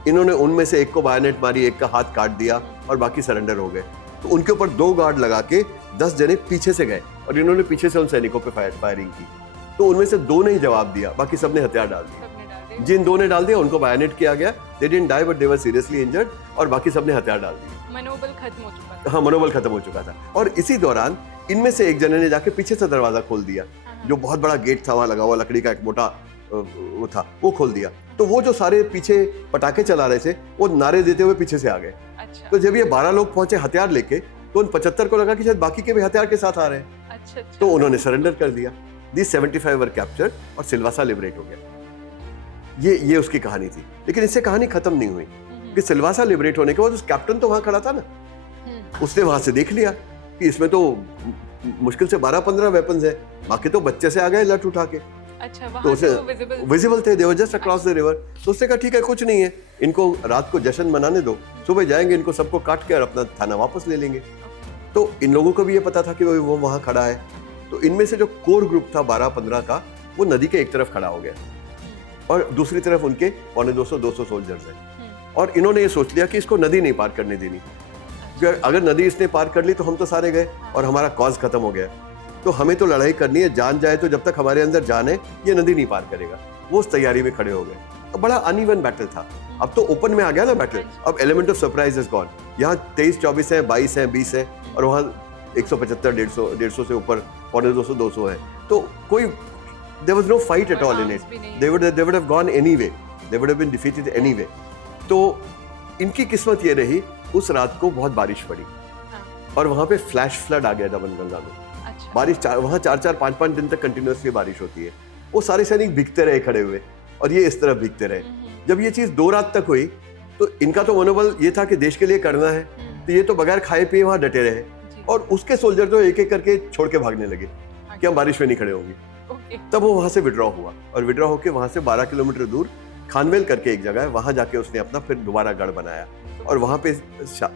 इन्होंने उनमें से एक को बायोनेट मारी, एक का हाथ काट दिया और बाकी सरेंडर हो गए। तो उनके ऊपर 2 गार्ड लगा के 10 जने पीछे से गए और इन्होंने पीछे से उन सैनिकों पे फायरिंग की। तो उनमें से 2 ने ही जवाब दिया, बाकी सबने हथियार डाल दिया। जिन 2 ने डाल दिया उनको बायोनेट किया गया, they didn't die but they were seriously injured, और बाकी सबने हथियार डाल दिए। मनोबल खत्म हो चुका था। हाँ, मनोबल खत्म हो चुका था। और इसी दौरान इनमें से एक जने ने जाके पीछे से दरवाजा खोल दिया, जो बहुत बड़ा गेट था वहां लगा हुआ, लकड़ी का एक मोटा वो था, वो खोल दिया। तो वो जो सारे पीछे पटाखे चला रहे थे वो नारे देते हुए पीछे से आ गए। तो जब ये 12 लोग पहुंचे हथियार लेके, तो उन 75 को लगा कि शायद बाकी के भी हथियार के साथ आ रहे हैं। तो उन्होंने सरेंडर कर दिया। These 75 वर कैप्चर्ड और सिलवासा लिबरेट हो गया। ये उसकी कहानी थी। लेकिन इससे कहानी खत्म नहीं हुई कि सिलवासा लिबरेट होने के बाद उस कैप्टन तो वहां खड़ा था ना, उसने वहां से देख लिया कि इसमें तो मुश्किल से 12-15 वेपन्स है, बाकी तो बच्चे से आ गए लठ उठा के। तो उसे विजिबल थे, they were just across the river. तो उसने कहा ठीक है, कुछ नहीं है, इनको रात को जश्न मनाने दो, सुबह जाएंगे, इनको सबको काट के और अपना थाना वापस ले लेंगे। तो इन लोगों को भी ये पता था कि वो वहां खड़ा है। तो इनमें से जो कोर ग्रुप था 12-15 का, वो नदी के एक तरफ खड़ा हो गया और दूसरी तरफ उनके 250-200 सोल्जर्स हैं। और इन्होंने ये सोच लिया कि इसको नदी नहीं पार करने देनी, अगर नदी इसने पार कर ली तो हम तो सारे गए और हमारा कॉज खत्म हो गया। तो हमें तो लड़ाई करनी है, जान जाए तो जब तक हमारे अंदर जान है ये नदी नहीं पार करेगा। वो उस तैयारी में खड़े हो गए। अब बड़ा अनइवन बैटल था, अब तो ओपन में आ गया ना बैटल, अब element of surprise is gone. यहाँ 23-24 है, 22 है, 20 है और वहाँ 175-150 से ऊपर 250-200 है। तो कोई there was no fight at all in it. They would have gone anyway. They would have been defeated anyway. तो इनकी किस्मत ये रही, उस रात को बहुत बारिश पड़ी और वहाँ पे फ्लैश फ्लड आ गया दमनगंगा में। बारिश वहाँ 4-5 दिन तक कंटिन्यूसली बारिश होती है। वो सारे सैनिक भीगते रहे खड़े हुए और ये इस तरफ भीगते रहे। जब ये चीज़ 2 रात तक हुई तो इनका तो मनोबल ये था कि देश के लिए करना है, तो ये तो बगैर खाए पिए वहाँ डटे रहे और उसके सोल्जर तो एक एक करके छोड़ के भागने लगे कि हम बारिश में नहीं खड़े होंगे। तब वो वहां से विड्रॉ हुआ और विड्रॉ होकर वहां से 12 किलोमीटर दूर खानवेल करके एक जगह है, वहां जाके उसने अपना फिर दोबारा गढ़ बनाया और वहां पे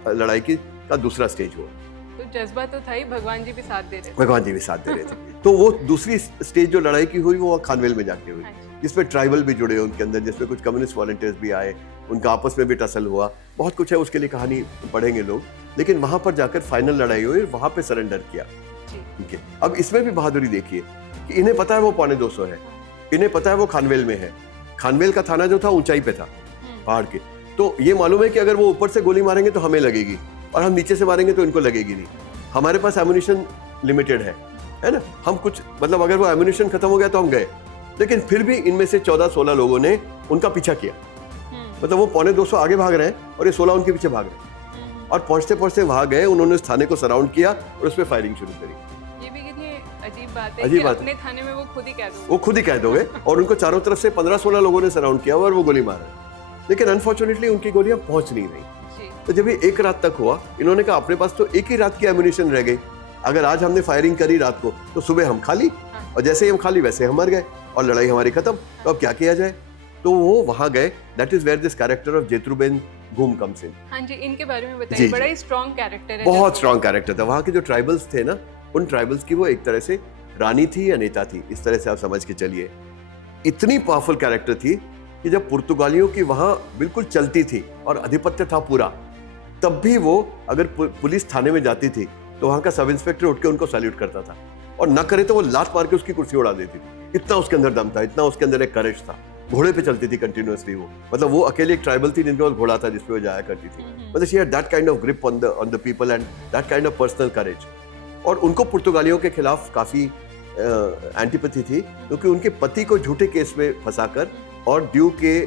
लड़ाई का दूसरा स्टेज हुआ। तो जज्बा तो था ही, भगवान जी भी साथ दे रहे थे। भगवान जी भी साथ दे रहे थे। तो वो दूसरी स्टेज जो लड़ाई की हुई वो खानवेल में जाके हुई, जिसमें ट्राइबल भी जुड़े उनके अंदर, जिसमें कुछ कम्युनिस्ट वॉलंटियर्स भी आए, उनका आपस में भी टसल हुआ, बहुत कुछ है, उसके लिए कहानी पढ़ेंगे लोग। लेकिन वहां पर जाकर फाइनल लड़ाई हुई, वहां पे सरेंडर किया। ठीक है, अब इसमें भी बहादुरी देखिए कि इन्हें पता है वो 250 है, इन्हें पता है वो खानवेल में है, खानवेल का थाना जो था ऊंचाई पे था पहाड़ के, तो ये मालूम है कि अगर वो ऊपर से गोली मारेंगे तो हमें लगेगी और हम नीचे से मारेंगे तो इनको लगेगी नहीं। हमारे पास एम्युनिशन लिमिटेड है ना, हम कुछ मतलब अगर वो एम्युनिशन खत्म हो गया तो हम गए, लेकिन फिर भी इनमें से 14-16 लोगों ने उनका पीछा किया। मतलब वो 250 आगे भाग रहे हैं और ये 16 उनके पीछे भाग रहे हैं और पहुंचते पहुंचते वहां गए, उन्होंने उस थाने को सराउंड किया और उस पर फायरिंग शुरू करी। ये भी कितनी अजीब बात है अजीब कि बात अपने थाने में वो खुद ही कैद हो वो खुद ही कैद हो गए और उनको चारों तरफ से 15-16 लोगों ने सराउंड किया और वो गोली मारा, लेकिन अनफॉर्चुनेटली उनकी गोलियां पहुंच नहीं रही। जी। तो जब ये एक रात तक हुआ, इन्होंने कहा अपने पास तो एक ही रात की एम्युनिशन रह गई, अगर आज हमने फायरिंग करी रात को तो सुबह हम खाली, और जैसे ही हम खाली वैसे हम मर गए और लड़ाई हमारी खत्म, तो अब क्या किया जाए। तो वो वहां गए, that is where this character of Jetruben घूम कम्स इन। हाँ जी, इनके बारे में बताइए। जी, बड़ा ही स्ट्रॉन्ग कैरेक्टर है। बहुत स्ट्रॉन्ग कैरेक्टर था। वहां के जो ट्राइबल्स थे ना, उन ट्राइबल्स की वो एक तरह से रानी थी या नेता थी, इस तरह से आप समझ के चलिए। इतनी पावरफुल कैरेक्टर थी कि जब पुर्तगालियों की वहां बिल्कुल चलती थी और आधिपत्य था पूरा, तब भी वो अगर पुलिस थाने में जाती थी तो वहां का सब इंस्पेक्टर उठ के उनको सैल्यूट करता था, और न करे तो वो लात मार के उसकी कुर्सी उड़ा देती थी। इतना उसके अंदर दम था, इतना उसके अंदर एक करेज था। घोड़े पे चलती थी कंटिन्यूअसली वो, मतलब वो अकेले एक ट्राइबल थी जिनके पास घोड़ा था जिसपे वो जाया करती थी। मतलब she had that kind of grip on the people and that kind of personal courage. और उनको पुर्तगालियों के खिलाफ काफी एंटीपैथी थी, क्योंकि उनके पति को झूठे केस में फंसाकर और ड्यू के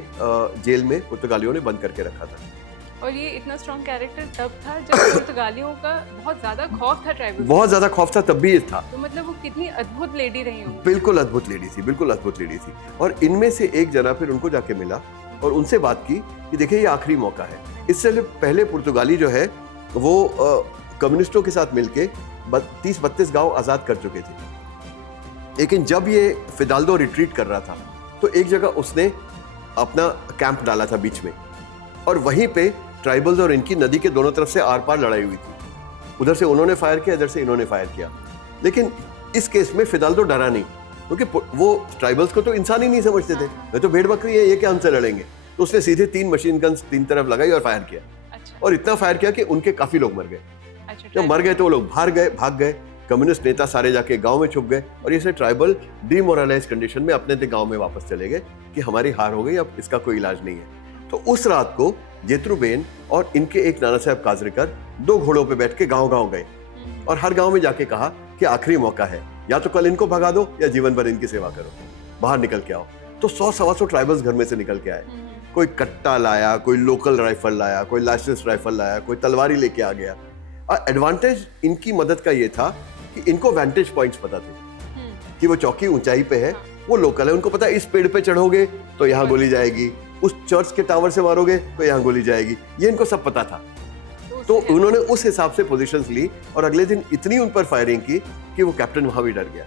जेल में पुर्तगालियों ने बंद करके रखा था। और ये इतना स्ट्रॉन्ग कैरेक्टर तब था जब पुर्तगालियों का बहुत ज्यादा खौफ था ट्राइबल, बहुत ज्यादा खौफ था, तब भी ये था। तो मतलब वो कितनी अद्भुत लेडी रही होंगी। बिल्कुल अद्भुत लेडी थी, बिल्कुल अद्भुत लेडी थी। और इनमें से एक जना फिर उनको जाके मिला और उनसे बात की कि देखिए ये आखिरी मौका है। इससे पहले पुर्तगाली जो है वो कम्युनिस्टों के साथ मिलके 30-32 गांव आजाद कर चुके थे, लेकिन जब ये फिदाल्दो रिट्रीट कर रहा था तो एक जगह उसने अपना कैंप डाला था बीच में, और वहीं पे ट्राइबल्स और इनकी नदी के दोनों तरफ से आर पार लड़ाई हुई थी। उधर से उन्होंने फायर किया, इधर से इन्होंने फायर किया, लेकिन इस केस में फिदाल्दो डरा नहीं, क्योंकि वो ट्राइबल्स को तो इंसान ही नहीं समझते थे। मैं तो भेड़ बकरी है, ये क्या हमसे लड़ेंगे। तो उसने सीधे 3 मशीन गन्स 3 तरफ लगाई और फायर किया। अच्छा। और इतना फायर किया कि उनके काफी लोग मर गए। अच्छा, जब मर गए तो वो लोग भाग गए। कम्युनिस्ट नेता सारे जाके गांव में छुप गए और ये ट्राइबल डिमोरलाइज कंडीशन में अपने गांव में वापस चले गए कि हमारी हार हो गई, अब इसका कोई इलाज नहीं है। तो उस रात को जेतरूबेन और इनके एक नाना साहब काजरेकर 2 घोड़ों पे बैठ के गांव गए और हर गांव में जाके कहा कि आखिरी मौका है, या तो कल इनको भगा दो या जीवन भर इनकी सेवा करो, बाहर निकल के आओ। तो 100-125 ट्राइबल्स घर में से निकल के आए। कोई कट्टा लाया, कोई लोकल राइफल लाया, कोई लाइसेंस राइफल लाया, कोई तलवारी लेके आ गया। और एडवांटेज इनकी मदद का ये था कि इनको वेंटेज पॉइंट्स पता थे कि वो चौकी ऊंचाई पे है, वो लोकल है, उनको पता है इस पेड़ पे चढ़ोगे तो यहाँ गोली जाएगी, उस चर्च के टावर से मारोगे तो यहाँ गोली जाएगी, ये इनको सब पता था। तो उन्होंने उस हिसाब से पोजीशंस ली और अगले दिन इतनी उन पर फायरिंग की कि वो कैप्टन वहां भी डर गया।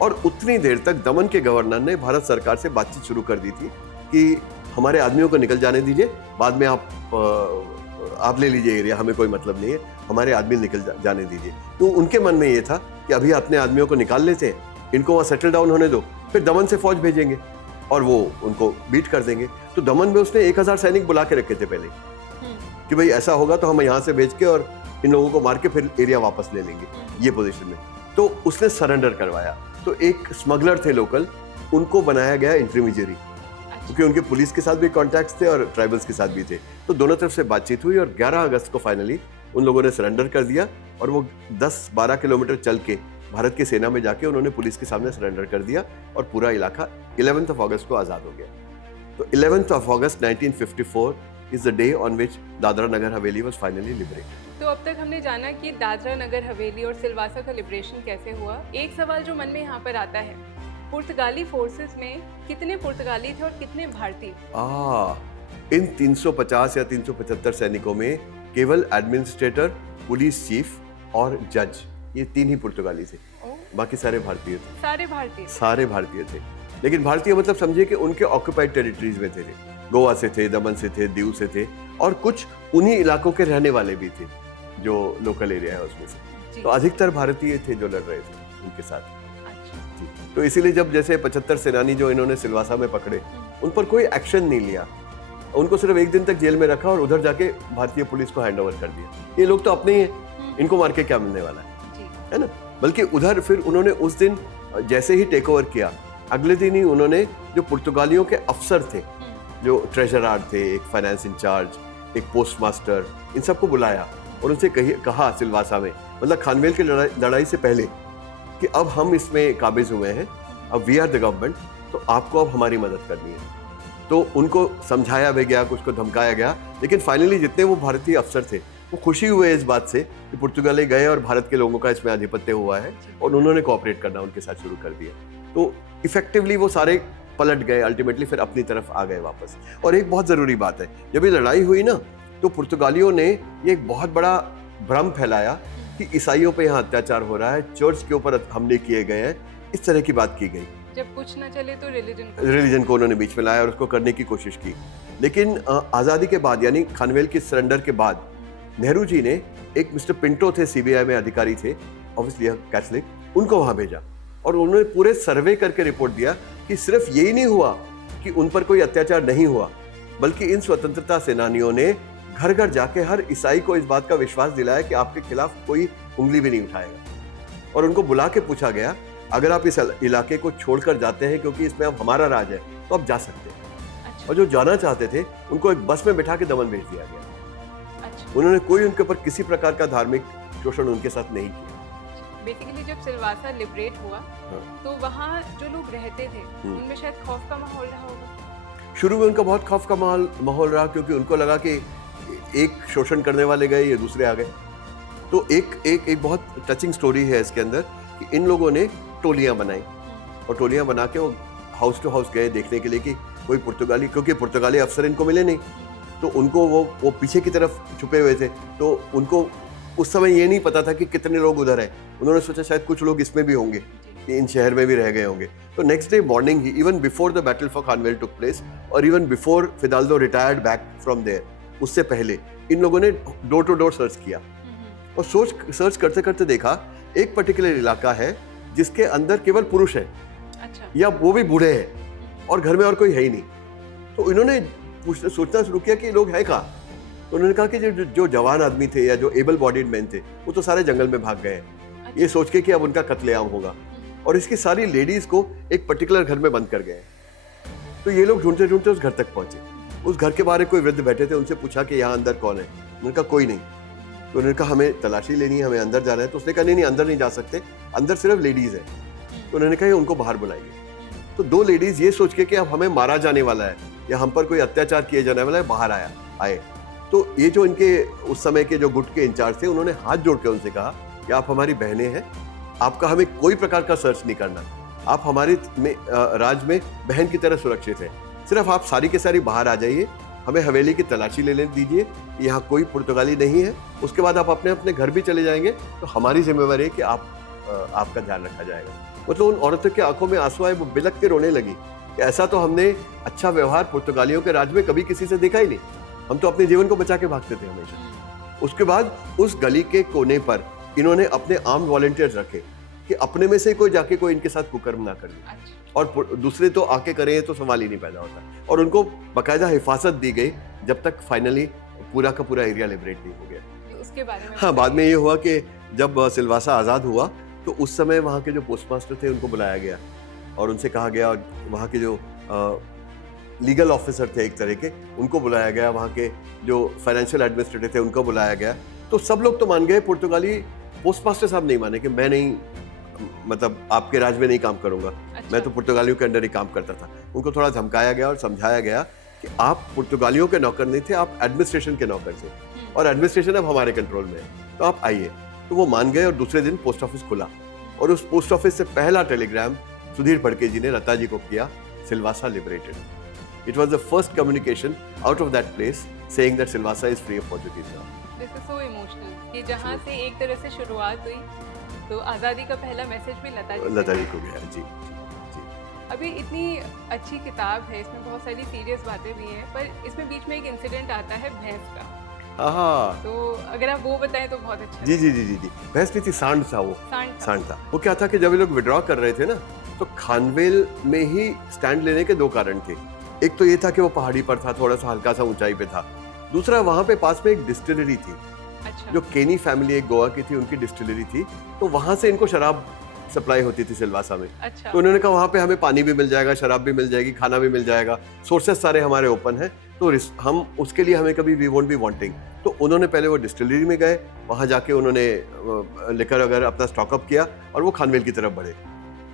और उतनी देर तक दमन के गवर्नर ने भारत सरकार से बातचीत शुरू कर दी थी कि हमारे आदमियों को निकल जाने दीजिए, बाद में आप ले लीजिए एरिया, हमें कोई मतलब नहीं है, हमारे आदमी निकल जाने दीजिए। तो उनके मन में ये था कि अभी अपने आदमियों को निकाल लेते हैं, इनको वहाँ सेटल डाउन होने दो, फिर दमन से फौज भेजेंगे और वो उनको बीट कर देंगे। तो दमन में उसने 1000 सैनिक बुला के रखे थे पहले कि भाई ऐसा होगा तो हम यहाँ से भेज के और इन लोगों को मार के फिर एरिया वापस ले लेंगे, ये पोजीशन में। तो उसने सरेंडर करवाया। तो एक स्मगलर थे लोकल, उनको बनाया गया इंटरमीडियरी, क्योंकि उनके पुलिस के साथ भी कॉन्टैक्ट्स थे और ट्राइबल्स के साथ भी थे। तो दोनों तरफ से बातचीत हुई और 11 अगस्त को फाइनली उन लोगों ने सरेंडर कर दिया और वो 10-12 किलोमीटर चल के भारत की सेना में जाके उन्होंने पुलिस के सामने सरेंडर कर दिया और पूरा इलाका 11th of August को आज़ाद हो गया। तो 11th of August 1954 is the day on which Dadra Nagar Haveli was finally liberated. तो अब तक हमने जाना कि दादरा नगर हवेली और सिलवासा का लिबरेशन कैसे हुआ। एक सवाल जो मन में यहाँ पर आता है, पुर्तगाली फोर्सेस में कितने पुर्तगाली थे और कितने भारतीय? इन 350 या 375 सैनिकों में केवल एडमिनिस्ट्रेटर, पुलिस चीफ और जज, ये 3 ही पुर्तगाली थे, बाकी सारे भारतीय थे। सारे भारतीय थे। लेकिन भारतीय मतलब समझिए कि उनके ऑक्युपाइड टेरिटरीज में थे, गोवा से थे, दमन से थे, दीव से थे, और कुछ उन्हीं इलाकों के रहने वाले भी थे जो लोकल एरिया है उसमें से। तो अधिकतर भारतीय थे जो लड़ रहे थे उनके साथ। जी। तो इसीलिए जब जैसे 75 सेनानी जो इन्होंने सिलवासा में पकड़े, उन पर कोई एक्शन नहीं लिया, उनको सिर्फ 1 दिन तक जेल में रखा और उधर जाके भारतीय पुलिस को हैंड ओवर कर दिया। ये लोग तो अपने ही हैं, इनको मार के क्या मिलने वाला है ना। बल्कि उधर फिर उन्होंने उस दिन जैसे ही टेक ओवर किया, अगले दिन ही उन्होंने जो पुर्तगालियों के अफसर थे, जो ट्रेजरर थे, एक फाइनेंस इंचार्ज, एक पोस्ट मास्टर, इन सबको बुलाया और उनसे कहा सिलवासा में, मतलब खानवेल की लड़ाई से पहले, कि अब हम इसमें काबिज हुए हैं, अब वी आर द गवर्नमेंट, तो आपको अब हमारी मदद करनी है। तो उनको समझाया भी गया, कुछ को धमकाया गया, लेकिन फाइनली जितने वो भारतीय अफसर थे वो खुशी हुए इस बात से कि पुर्तगाली गए और भारत के लोगों का इसमें आधिपत्य हुआ है, और उन्होंने कोऑपरेट करना उनके साथ शुरू कर दिया। तो इफेक्टिवली वो सारे पलट गए, अल्टीमेटली फिर अपनी तरफ आ गए वापस। और एक बहुत ज़रूरी बात है, जब ये लड़ाई हुई ना, तो पुर्तगालियों ने ये एक बहुत बड़ा भ्रम फैलाया कि ईसाइयों पे यहाँ अत्याचार हो रहा है, चर्च के ऊपर हमले किए गए हैं, इस तरह की बात की गई। जब कुछ ना चले तो रिलीजन को उन्होंने बीच में लाया और उसको करने की कोशिश की। लेकिन आज़ादी के बाद, यानी खानवेल की सरेंडर के बाद, नेहरू जी ने एक मिस्टर पिंटो थे, सीबीआई में अधिकारी थे, ऑब्वियसली कैथलिक, उनको वहाँ भेजा और उन्होंने पूरे सर्वे करके रिपोर्ट दिया कि सिर्फ यही नहीं हुआ कि उन पर कोई अत्याचार नहीं हुआ, बल्कि इन स्वतंत्रता सेनानियों ने घर घर जाके हर ईसाई को इस बात का विश्वास दिलाया कि आपके खिलाफ कोई उंगली भी नहीं उठाएगा। और उनको बुला के पूछा गया, अगर आप इस इलाके को छोड़कर जाते हैं क्योंकि इसमें अब हमारा राज है, तो आप जा सकते हैं। अच्छा। और जो जाना चाहते थे उनको एक बस में बिठा के दमन भेज दिया गया। अच्छा। उन्होंने कोई उनके ऊपर किसी प्रकार का धार्मिक शोषण उनके साथ नहीं किया। बेसिकली जब सिलवासा लिबरेट हुआ, तो वहाँ जो लोग रहते थे उनमें शायद खौफ का माहौल रहा होगा। शुरू में उनका बहुत खौफ का माहौल रहा, क्योंकि उनको लगा कि एक शोषण करने वाले गए, ये दूसरे आ गए। तो एक बहुत टचिंग स्टोरी है इसके अंदर कि इन लोगों ने टोलियां बनाई और टोलियां बना के वो हाउस टू हाउस गए देखने के लिए कि कोई पुर्तगाली, क्योंकि पुर्तगाली अफसर इनको मिले नहीं, तो उनको वो पीछे की तरफ छुपे हुए थे, तो उनको उस समय ये नहीं पता था कि कितने लोग उधर हैं। उन्होंने सोचा शायद कुछ लोग इसमें भी होंगे, इन शहर में भी रह गए होंगे। तो नेक्स्ट डे मॉर्निंग ही, even before the battle for Khanvel took place और even before Fidalgo retired back from there, उससे पहले इन लोगों ने डोर टू डोर सर्च किया और सर्च करते करते देखा एक पर्टिकुलर इलाका है जिसके अंदर केवल पुरुष है। अच्छा। या वो भी बूढ़े हैं और घर में और कोई है ही नहीं। तो इन्होंने सोचना शुरू किया कि लोग हैं कहाँ। तो उन्होंने कहा कि जो जवान आदमी थे या जो एबल बॉडीड मैन थे वो तो सारे जंगल में भाग गए हैं। अच्छा। ये सोच के कि अब उनका कत्लेआम होगा, और इसकी सारी लेडीज को एक पर्टिकुलर घर में बंद कर गए। तो ये लोग ढूंढते ढूंढते उस घर तक पहुंचे। उस घर के बाहर कोई वृद्ध बैठे थे, उनसे पूछा कि यहाँ अंदर कौन है। उन्होंने कहा कोई नहीं। तो उन्होंने कहा हमें तलाशी लेनी है, हमें अंदर जाना है। तो उसने कहा नहीं अंदर नहीं जा सकते, अंदर सिर्फ लेडीज है। तो उन्होंने कहा उनको बाहर बुलाइए। तो दो लेडीज ये सोच के कि अब हमें मारा जाने वाला है या हम पर कोई अत्याचार किया जाने वाला है, बाहर आए। तो ये जो इनके उस समय के जो गुट के इंचार्ज थे, उन्होंने हाथ जोड़ के उनसे कहा कि आप हमारी बहनें हैं, आपका हमें कोई प्रकार का सर्च नहीं करना, आप हमारे राज में बहन की तरह सुरक्षित हैं, सिर्फ आप सारी के सारी बाहर आ जाइए, हमें हवेली की तलाशी लेने दीजिए, यहाँ कोई पुर्तगाली नहीं है, उसके बाद आप अपने अपने घर भी चले जाएंगे, तो हमारी जिम्मेवारी है कि आपका ध्यान रखा जाएगा। मतलब उन औरतों की आंखों में आंसू आए, वो बिलख के रोने लगी कि ऐसा तो हमने अच्छा व्यवहार पुर्तगालियों के राज में कभी किसी से देखा ही नहीं, हम तो अपने जीवन को बचा के भागते थे हमेशा। उसके बाद उस गली के कोने पर इन्होंने अपने आर्म्ड वॉलंटियर्स रखे कि अपने में से कोई जाके कोई इनके साथ कुकर्म ना करे। अच्छा। और दूसरे तो आके करें तो सवाल ही नहीं पैदा होता। और उनको बाकायदा हिफाजत दी गई जब तक फाइनली पूरा का पूरा एरिया लिबरेट नहीं हो गया। उसके बारे में हाँ, बाद में ये हुआ कि जब सिलवासा आज़ाद हुआ तो उस समय वहाँ के जो पोस्ट मास्टर थे उनको बुलाया गया और उनसे कहा गया, वहाँ के जो लीगल ऑफिसर थे एक तरह के, उनको बुलाया गया, वहाँ के जो फाइनेंशियल एडमिनिस्ट्रेटर थे उनको बुलाया गया। तो सब लोग तो मान गए, पुर्तगाली पोस्ट मास्टर साहब नहीं माने कि मैं नहीं, मतलब आपके राज में नहीं काम करूंगा। अच्छा। मैं तो पुर्तगालियों के अंडर ही काम करता था। उनको थोड़ा धमकाया गया और समझाया गया कि आप पुर्तगालियों के नौकर नहीं थे, आप एडमिनिस्ट्रेशन के नौकर थे और एडमिनिस्ट्रेशन अब हमारे कंट्रोल में है, तो आप आइए। तो वो मान गए और दूसरे दिन पोस्ट ऑफिस खुला और उस पोस्ट ऑफिस से पहला टेलीग्राम सुधीर फड़के जी ने लता जी को किया, Silvassa liberated. It was the first communication out of that place saying that Silvassa is free of Portuguese now. This is so emotional कि जहां से एक तरह से शुरुआत हुई, तो आज़ादी का पहला मैसेज भी लता जी को गया। जी। अभी इतनी अच्छी किताब है, इसमें बहुत सारी सीरियस बातें भी हैं, पर इसमें बीच में एक इंसिडेंट आता है भैंस का। हाँ, तो अगर आप वो बताएं तो बहुत अच्छा। जी। भैंस नहीं थी, सांड था वो। सांड था। वो क्या था कि जब ये लोग विड्रॉ कर रहे थे ना, तो खानवेल में ही स्टैंड लेने के दो कारण थे। एक तो ये था कि वो पहाड़ी पर था, थोड़ा सा हल्का सा ऊंचाई पे था। दूसरा, वहाँ पे पास में एक डिस्टिलरी थी। अच्छा। जो केनी फैमिली एक गोवा की थी, उनकी डिस्टिलरी थी, तो वहां से इनको शराब सप्लाई होती थी सिलवासा में। अच्छा। तो उन्होंने कहा वहाँ पे हमें पानी भी मिल जाएगा, शराब भी मिल जाएगी, खाना भी मिल जाएगा, सोर्सेस सारे हमारे ओपन हैं, तो हम उसके लिए हमें कभी वी वोंट बी वांटिंग। तो उन्होंने पहले वो डिस्टिलरी में गए, वहाँ जाके उन्होंने लिकर अगर अपना स्टॉकअप किया और वो खानवेल की तरफ बढ़े।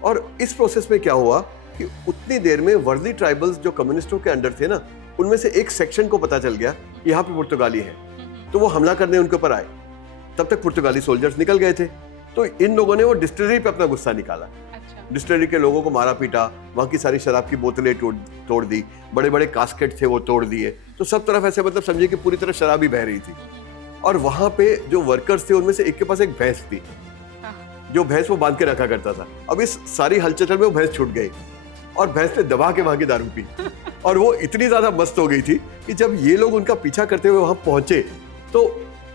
और इस प्रोसेस में क्या हुआ कि उतनी देर में वर्ली ट्राइबल्स जो कम्युनिस्टों के अंडर थे ना, उनमें से एक सेक्शन को पता चल गया कि यहाँ पे पुर्तगाली है, तो वो हमला करने उनके ऊपर आए। तब तक पुर्तगाली सोल्जर्स निकल गए थे, तो इन लोगों ने वो डिस्टिलरी पे अपना गुस्सा निकाला। अच्छा। डिस्टिलरी के लोगों को मारा पीटा, वहाँ की सारी शराब की बोतलें तोड़ दी, बड़े बड़े कास्केट थे वो तोड़ दिए, तो सब तरफ ऐसे मतलब समझिए कि पूरी तरह शराब ही बह रही थी। और वहाँ पे जो वर्कर्स थे उनमें से एक के पास एक भैंस थी, जो भैंस वो बांध के रखा करता था। अब इस सारी हलचल में वो भैंस छूट गई और भैंस ने दबा के वहाँ की दारू पी और वो इतनी ज्यादा मस्त हो गई थी कि जब ये लोग उनका पीछा करते हुए वहाँ पहुंचे तो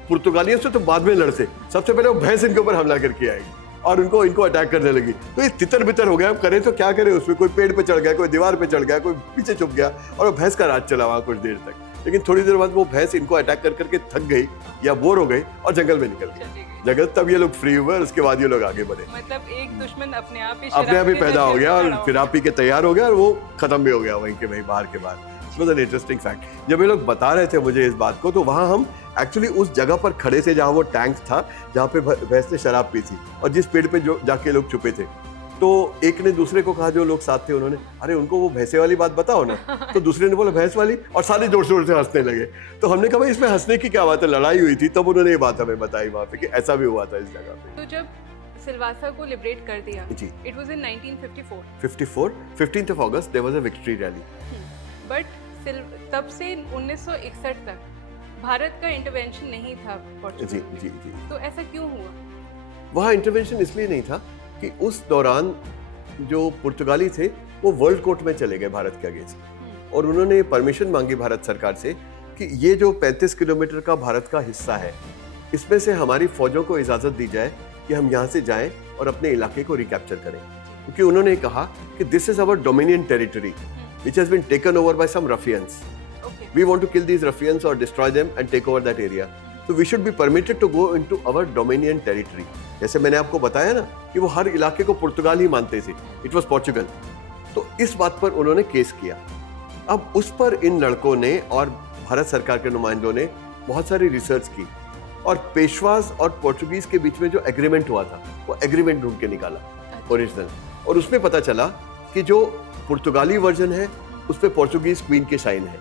पुर्तगालियों से तो बाद में लड़ते, सबसे पहले वो भैंस इनके ऊपर हमला करके आएगी और इनको अटैक करने लगी। तो ये तितर बितर हो गया, अब करें तो क्या करें। उसमें कोई पेड़ पे चढ़ गया, कोई दीवार पे चढ़ गया, कोई पीछे छुप गया और वो भैंस का राज चला वहाँ कुछ देर तक। लेकिन थोड़ी देर बाद वो भैंस इनको अटैक कर करके थक गई या बोर हो गई और जंगल में निकल गई। जगह तब ये लोग फ्री हुए और उसके बाद ये लोग आगे बढ़े। मतलब एक दुश्मन अपने आप ही पैदा हो गया और फिर आप पी के तैयार हो गया और वो खत्म भी हो गया वहीं के वहीं बाहर के बाद। It was an interesting fact. जब ये लोग बता रहे थे मुझे इस बात को, तो वहाँ हम एक्चुअली उस जगह पर खड़े थे जहाँ वो टैंक था, जहाँ पे भैंस ने शराब पी थी, और जिस पेड़ पे जो जाके लोग छुपे थे, तो एक ने दूसरे को कहा, जो लोग साथ थे उन्होंने, अरे उनको वो भैंसे वाली बात बताओ ना। तो दूसरे ने बोला भैंस वाली, और सारे जोर शोर से हंसने लगे। तो हमने कहा भाई इसमें हंसने की क्या बात है, लड़ाई हुई थी। तब उन्होंने ये बात हमें बताई वहाँ पे कि ऐसा भी हुआ था इस जगह पे। तो जब सिलवासा को लिबरेट कर दिया जी, it was in 1954 15th of August there was a victory rally. But तब से 1961 तक भारत का इंटरवेंशन नहीं था पोर्चुगल में। जी। तो ऐसा क्यों हुआ? वहाँ इंटरवेंशन इसलिए नहीं था कि उस दौरान जो पुर्तगाली थे वो वर्ल्ड कोर्ट में चले गए भारत के अगेंस्ट, और उन्होंने परमिशन मांगी भारत सरकार से कि ये जो 35 किलोमीटर का भारत का हिस्सा है, इसमें से हमारी फौजों को इजाजत दी जाए कि हम यहाँ से जाएं और अपने इलाके को रिकैप्चर करें। क्योंकि उन्होंने कहा कि this is our dominion territory which has been taken over by some ruffians. Okay. We want to kill these ruffians or destroy them and take over that area. So we should be permitted to go into our Dominion territory. जैसे मैंने आपको बताया ना कि वो हर इलाके को पुर्तगाल ही मानते थे, It was Portugal. तो इस बात पर उन्होंने केस किया। अब उस पर इन लड़कों ने और भारत सरकार के नुमाइंदों ने बहुत सारी रिसर्च की, और पेशवाज और पोर्चुगीज के बीच में जो एग्रीमेंट हुआ था वो एग्रीमेंट ढूंढ के निकाला ओरिजिनल, और उसमें पता चला कि जो पुर्तगाली वर्जन है उस पर पोर्चुगीज क्वीन के साइन है,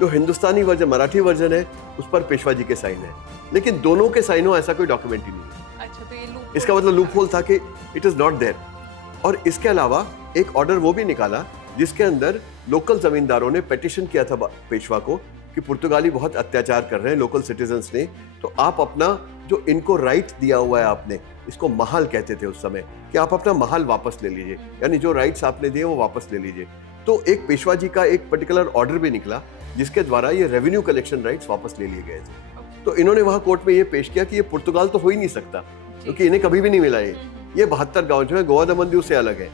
जो हिंदुस्तानी वर्जन मराठी वर्जन है उस पर पेशवा जी के साइन है, लेकिन दोनों के साइनों ऐसा कोई डॉक्यूमेंट ही नहीं है। अच्छा, तो ये इसका मतलब लूप होल था कि इट इज नॉट देयर। और इसके अलावा एक ऑर्डर वो भी निकाला जिसके अंदर लोकल जमींदारों ने पेटिशन किया था पेशवा को कि पुर्तगाली बहुत अत्याचार कर रहे हैं लोकल सिटीजन्स ने, तो आप अपना जो इनको राइट दिया हुआ है आपने, इसको महाल कहते थे उस समय, कि आप अपना महाल वापस ले लीजिए, यानी जो राइट्स आपने दिए वो वापस ले लीजिए। तो एक पेशवा जी का एक पर्टिकुलर ऑर्डर भी निकला जिसके द्वारा ये रेवेन्यू कलेक्शन राइट्स वापस ले लिए गए थे। तो इन्होंने वहां कोर्ट में ये पेश किया कि ये पुर्तगाल तो हो ही नहीं सकता, क्योंकि इन्हें कभी भी नहीं मिला ये 72 गांव जो है गोवा दमन दीव से अलग है।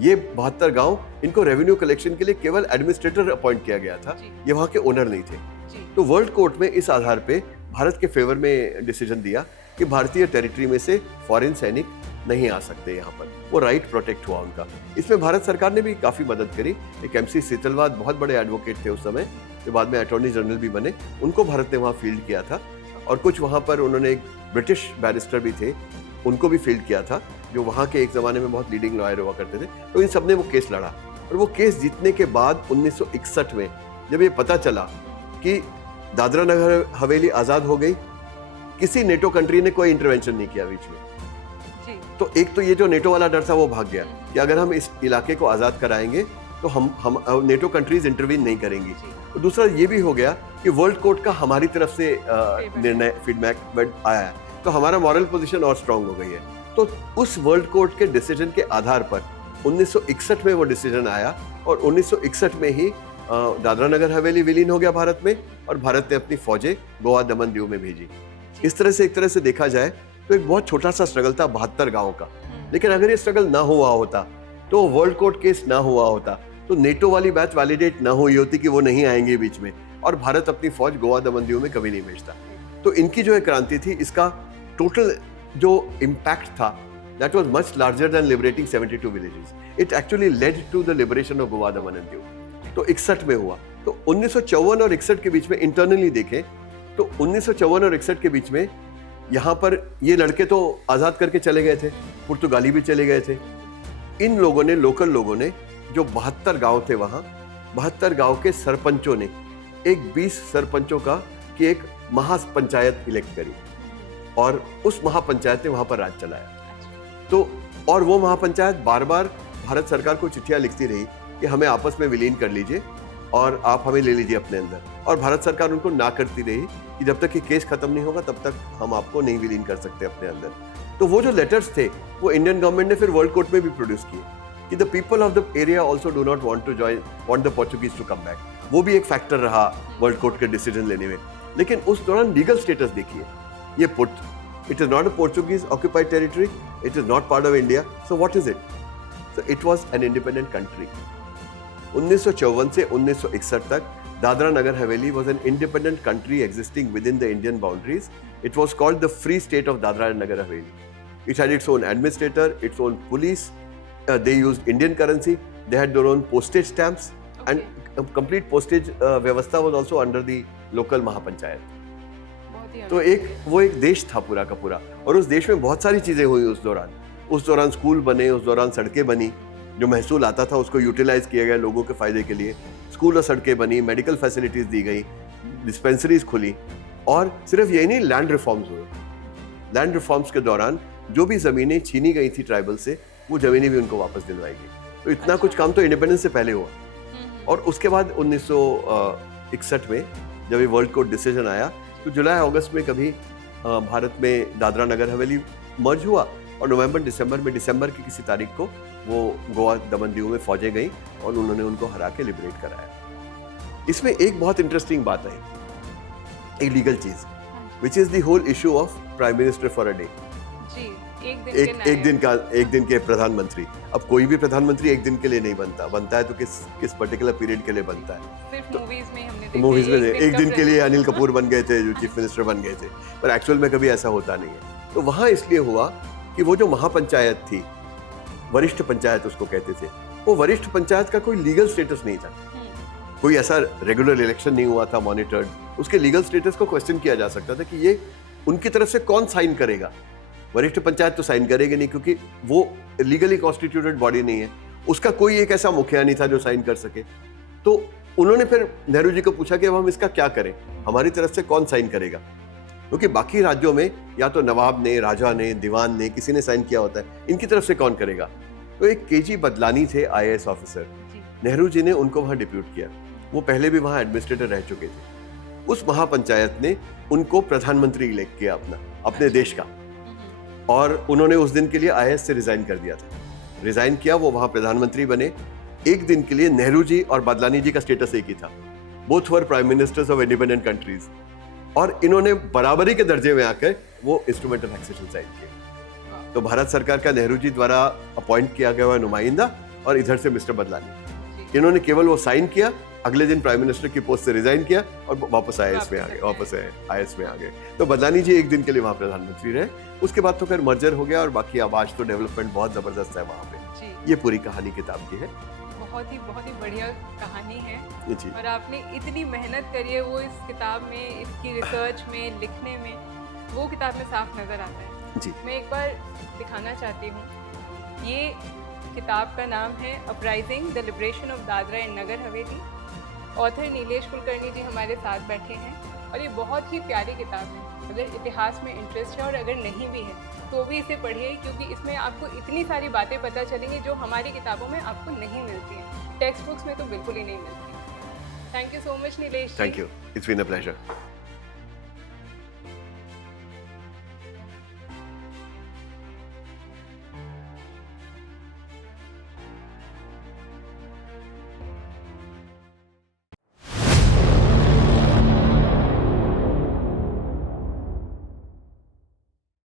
ये 72 गांव इनको रेवेन्यू कलेक्शन के लिए केवल एडमिनिस्ट्रेटर अपॉइंट किया गया था, ये वहां के ओनर नहीं थे। तो वर्ल्ड कोर्ट में इस आधार पे भारत के फेवर में डिसीजन दिया कि भारतीय टेरिटरी में से फॉरेन सैनिक नहीं आ सकते यहाँ पर, वो राइट प्रोटेक्ट हुआ उनका। इसमें भारत सरकार ने भी काफ़ी मदद करी। एक MC सीतलवाद बहुत बड़े एडवोकेट थे उस समय, जो बाद में अटॉर्नी जनरल भी बने, उनको भारत ने वहाँ फील्ड किया था। और कुछ वहाँ पर उन्होंने एक ब्रिटिश बैरिस्टर भी थे, उनको भी फील्ड किया था, जो वहाँ के एक ज़माने में बहुत लीडिंग लॉयर हुआ करते थे। तो इन सब ने वो केस लड़ा, और वो केस जीतने के बाद 1961 में जब ये पता चला कि दादरा नगर हवेली आज़ाद हो गई, किसी नेटो कंट्री ने कोई इंटरवेंशन नहीं किया बीच में। तो एक तो ये जो नेटो वाला डर था वो भाग गया कि अगर हम इस इलाके को आज़ाद कराएंगे तो हम नेटो कंट्रीज इंटरवीन नहीं करेंगी। तो दूसरा ये भी हो गया कि वर्ल्ड कोर्ट का हमारी तरफ से निर्णय फीडबैक आया है, तो हमारा मॉरल पोजीशन और स्ट्रांग हो गई है। तो उस वर्ल्ड कोर्ट के डिसीजन के आधार पर 1961 में वो डिसीजन आया, और 1961 में ही दादरा नगर हवेली विलीन हो गया भारत में, और भारत ने अपनी फौजें गोवा दमन दीव में भेजी। इस तरह से एक तरह से देखा जाए तो एक बहुत छोटा सा स्ट्रगल था 72 गांवों का। लेकिन अगर ये स्ट्रगल ना हुआ होता, तो वर्ल्ड कोर्ट केस ना हुआ होता, तो नेटो वाली बात वैलिडेट ना हुई होती कि वो नहीं आएंगे बीच में, और भारत अपनी फौज गोवा दमन दीव में कभी नहीं भेजता। तो इनकी जो एक क्रांति थी, इसका टोटल जो इम्पैक्ट था that was much larger than liberating 72 villages. It actually led to the liberation of Goa, Daman and Diu. तो 61 में हुआ. तो 1954 और 61 के बीच में इंटरनली देखें तो 1954 और 61 के बीच में यहाँ पर ये लड़के तो आज़ाद करके चले गए थे, पुर्तगाली भी चले गए थे. इन लोगों ने, लोकल लोगों ने, जो 72 गांव थे वहाँ, 72 गांव के सरपंचों ने एक 20 सरपंचों का की एक महापंचायत इलेक्ट करी और उस महापंचायत ने वहाँ पर राज चलाया. तो और वो महापंचायत बार बार भारत सरकार को चिट्ठियां लिखती रही कि हमें आपस में विलीन कर लीजिए और आप हमें ले लीजिए अपने अंदर, और भारत सरकार उनको ना करती रही कि जब तक ये केस खत्म नहीं होगा तब तक हम आपको नहीं विलीन कर सकते अपने अंदर. तो वो जो लेटर्स थे वो इंडियन गवर्नमेंट ने फिर वर्ल्ड कोर्ट में भी प्रोड्यूस किए कि the people of the area also do not want to join, want the Portuguese to come back. वो भी एक फैक्टर रहा वर्ल्ड कोर्ट के डिसीजन लेने में. लेकिन उस दौरान लीगल स्टेटस देखिए, ये it is not a Portuguese occupied territory, it is not part of India, so what is it? So it was an independent country. 1954 से 1961 तक Dadra Nagar Haveli was an independent country existing within the Indian boundaries. It was called the Free State of Dadra and Nagar Haveli. It had its own administrator, its own police. They used Indian currency. They had their own postage stamps, and complete postage व्यवस्था was also under the local महापंचायत. तो वो एक देश था पूरा का पूरा, और उस देश में बहुत सारी चीजें हुई उस दौरान स्कूल बने, उस दौरान सड़कें बनी, जो महसूल आता था उसको यूटिलाइज किया गया लोगों के फायदे के लिए. स्कूल और सड़कें बनी, मेडिकल फैसिलिटीज दी गई, डिस्पेंसरीज खुली, और सिर्फ यही नहीं, लैंड रिफॉर्म्स हुए. लैंड रिफॉर्म्स के दौरान जो भी जमीनें छीनी गई थी ट्राइबल से, वो जमीनें भी उनको वापस दिलवाई गई. तो इतना कुछ काम तो इंडिपेंडेंस से पहले हुआ. और उसके बाद 1961 में जब ये वर्ल्ड कोर्ट डिसीजन आया तो जुलाई अगस्त में कभी भारत में दादरा नगर हवेली मर्ज हुआ, और दिसंबर की किसी तारीख को वो गोवा दमन दीव में फौजें गई और उन्होंने उनको हरा के लिबरेट कराया. इसमें एक बहुत इंटरेस्टिंग बात है, एक लीगल चीज, which is the whole issue of prime minister for a day. एक दिन के प्रधानमंत्री. अब कोई भी प्रधानमंत्री एक दिन के लिए नहीं बनता है तो किस पर्टिकुलर पीरियड के लिए बनता है. सिर्फ मूवीज में एक दिन के लिए अनिल कपूर बन गए थे, जो चीफ मिनिस्टर बन गए थे, पर एक्चुअल में कभी ऐसा होता नहीं है. तो वहां इसलिए हुआ कि वो जो महापंचायत थी, वरिष्ठ पंचायत उसको कहते थे, वो वरिष्ठ पंचायत का कोई लीगल स्टेटस नहीं था. कोई ऐसा रेगुलर इलेक्शन नहीं हुआ था मॉनिटर्ड. उसके लीगल स्टेटस को क्वेश्चन किया जा सकता था कि ये उनकी तरफ से कौन साइन करेगा. वरिष्ठ पंचायत तो साइन करेगी नहीं क्योंकि वो लीगली कॉन्स्टिट्यूटेड बॉडी नहीं है. उसका कोई एक ऐसा मुखिया नहीं था जो साइन कर सके. तो उन्होंने फिर नेहरू जी को पूछा कि अब हम इसका क्या करें, हमारी तरफ से कौन साइन करेगा, क्योंकि बाकी राज्यों में या तो नवाब ने, राजा ने, दीवान ने, किसी ने साइन किया होता है, इनकी तरफ से कौन करेगा. तो एक केजी बदलानी थे IAS ऑफिसर, नेहरू जी ने उनको वहां डिप्यूट किया. वो पहले भी वहां एडमिनिस्ट्रेटर रह चुके थे. उस महापंचायत ने उनको प्रधानमंत्री इलेक्ट किया अपने देश का, और उन्होंने उस दिन के लिए IAS से रिजाइन कर दिया था. रिजाइन किया, वो वहां प्रधानमंत्री बने. एक दिन के लिए नेहरू जी और बदलानी जी का स्टेटस एक ही था. Both were prime ministers of independent countries, और इन्होंने बराबरी के दर्जे में आकर वो इंस्ट्रूमेंट ऑफ एक्सेशन साइन किया. तो भारत सरकार का नेहरू जी द्वारा अपॉइंट किया गया हुआ नुमाइंदा, और इधर से मिस्टर बदलानी, इन्होंने केवल वो साइन किया, अगले दिन प्राइम मिनिस्टर की पोस्ट से रिजाइन किया और वापस IAS में आ गए. तो बदलानी जी एक दिन के लिए वहाँ प्रधानमंत्री रहे. उसके बाद तो फिर मर्जर हो गया, और बाकी अब आज तो डेवलपमेंट बहुत जबरदस्त है वहाँ पे. ये पूरी कहानी किताब की है. बहुत ही बढ़िया कहानी है, और आपने इतनी मेहनत करी है वो इस किताब में, इसकी रिसर्च में, लिखने में, वो किताब में साफ नजर आता है जी. मैं एक बार दिखाना चाहती हूँ. ये किताब का नाम है uprising the liberation of Dadra and Nagar Haveli. Author Nilesh Kulkarni जी हमारे साथ बैठे हैं, और ये बहुत ही प्यारी किताब है. अगर इतिहास में इंटरेस्ट है और अगर नहीं भी है तो भी इसे पढ़िए, क्योंकि इसमें आपको इतनी सारी बातें पता चलेंगी जो हमारी किताबों में आपको नहीं मिलती हैं. टेक्स्ट बुक्स में तो बिल्कुल ही नहीं मिलती. Thank you so much Nilesh. Thank you, it's been a pleasure.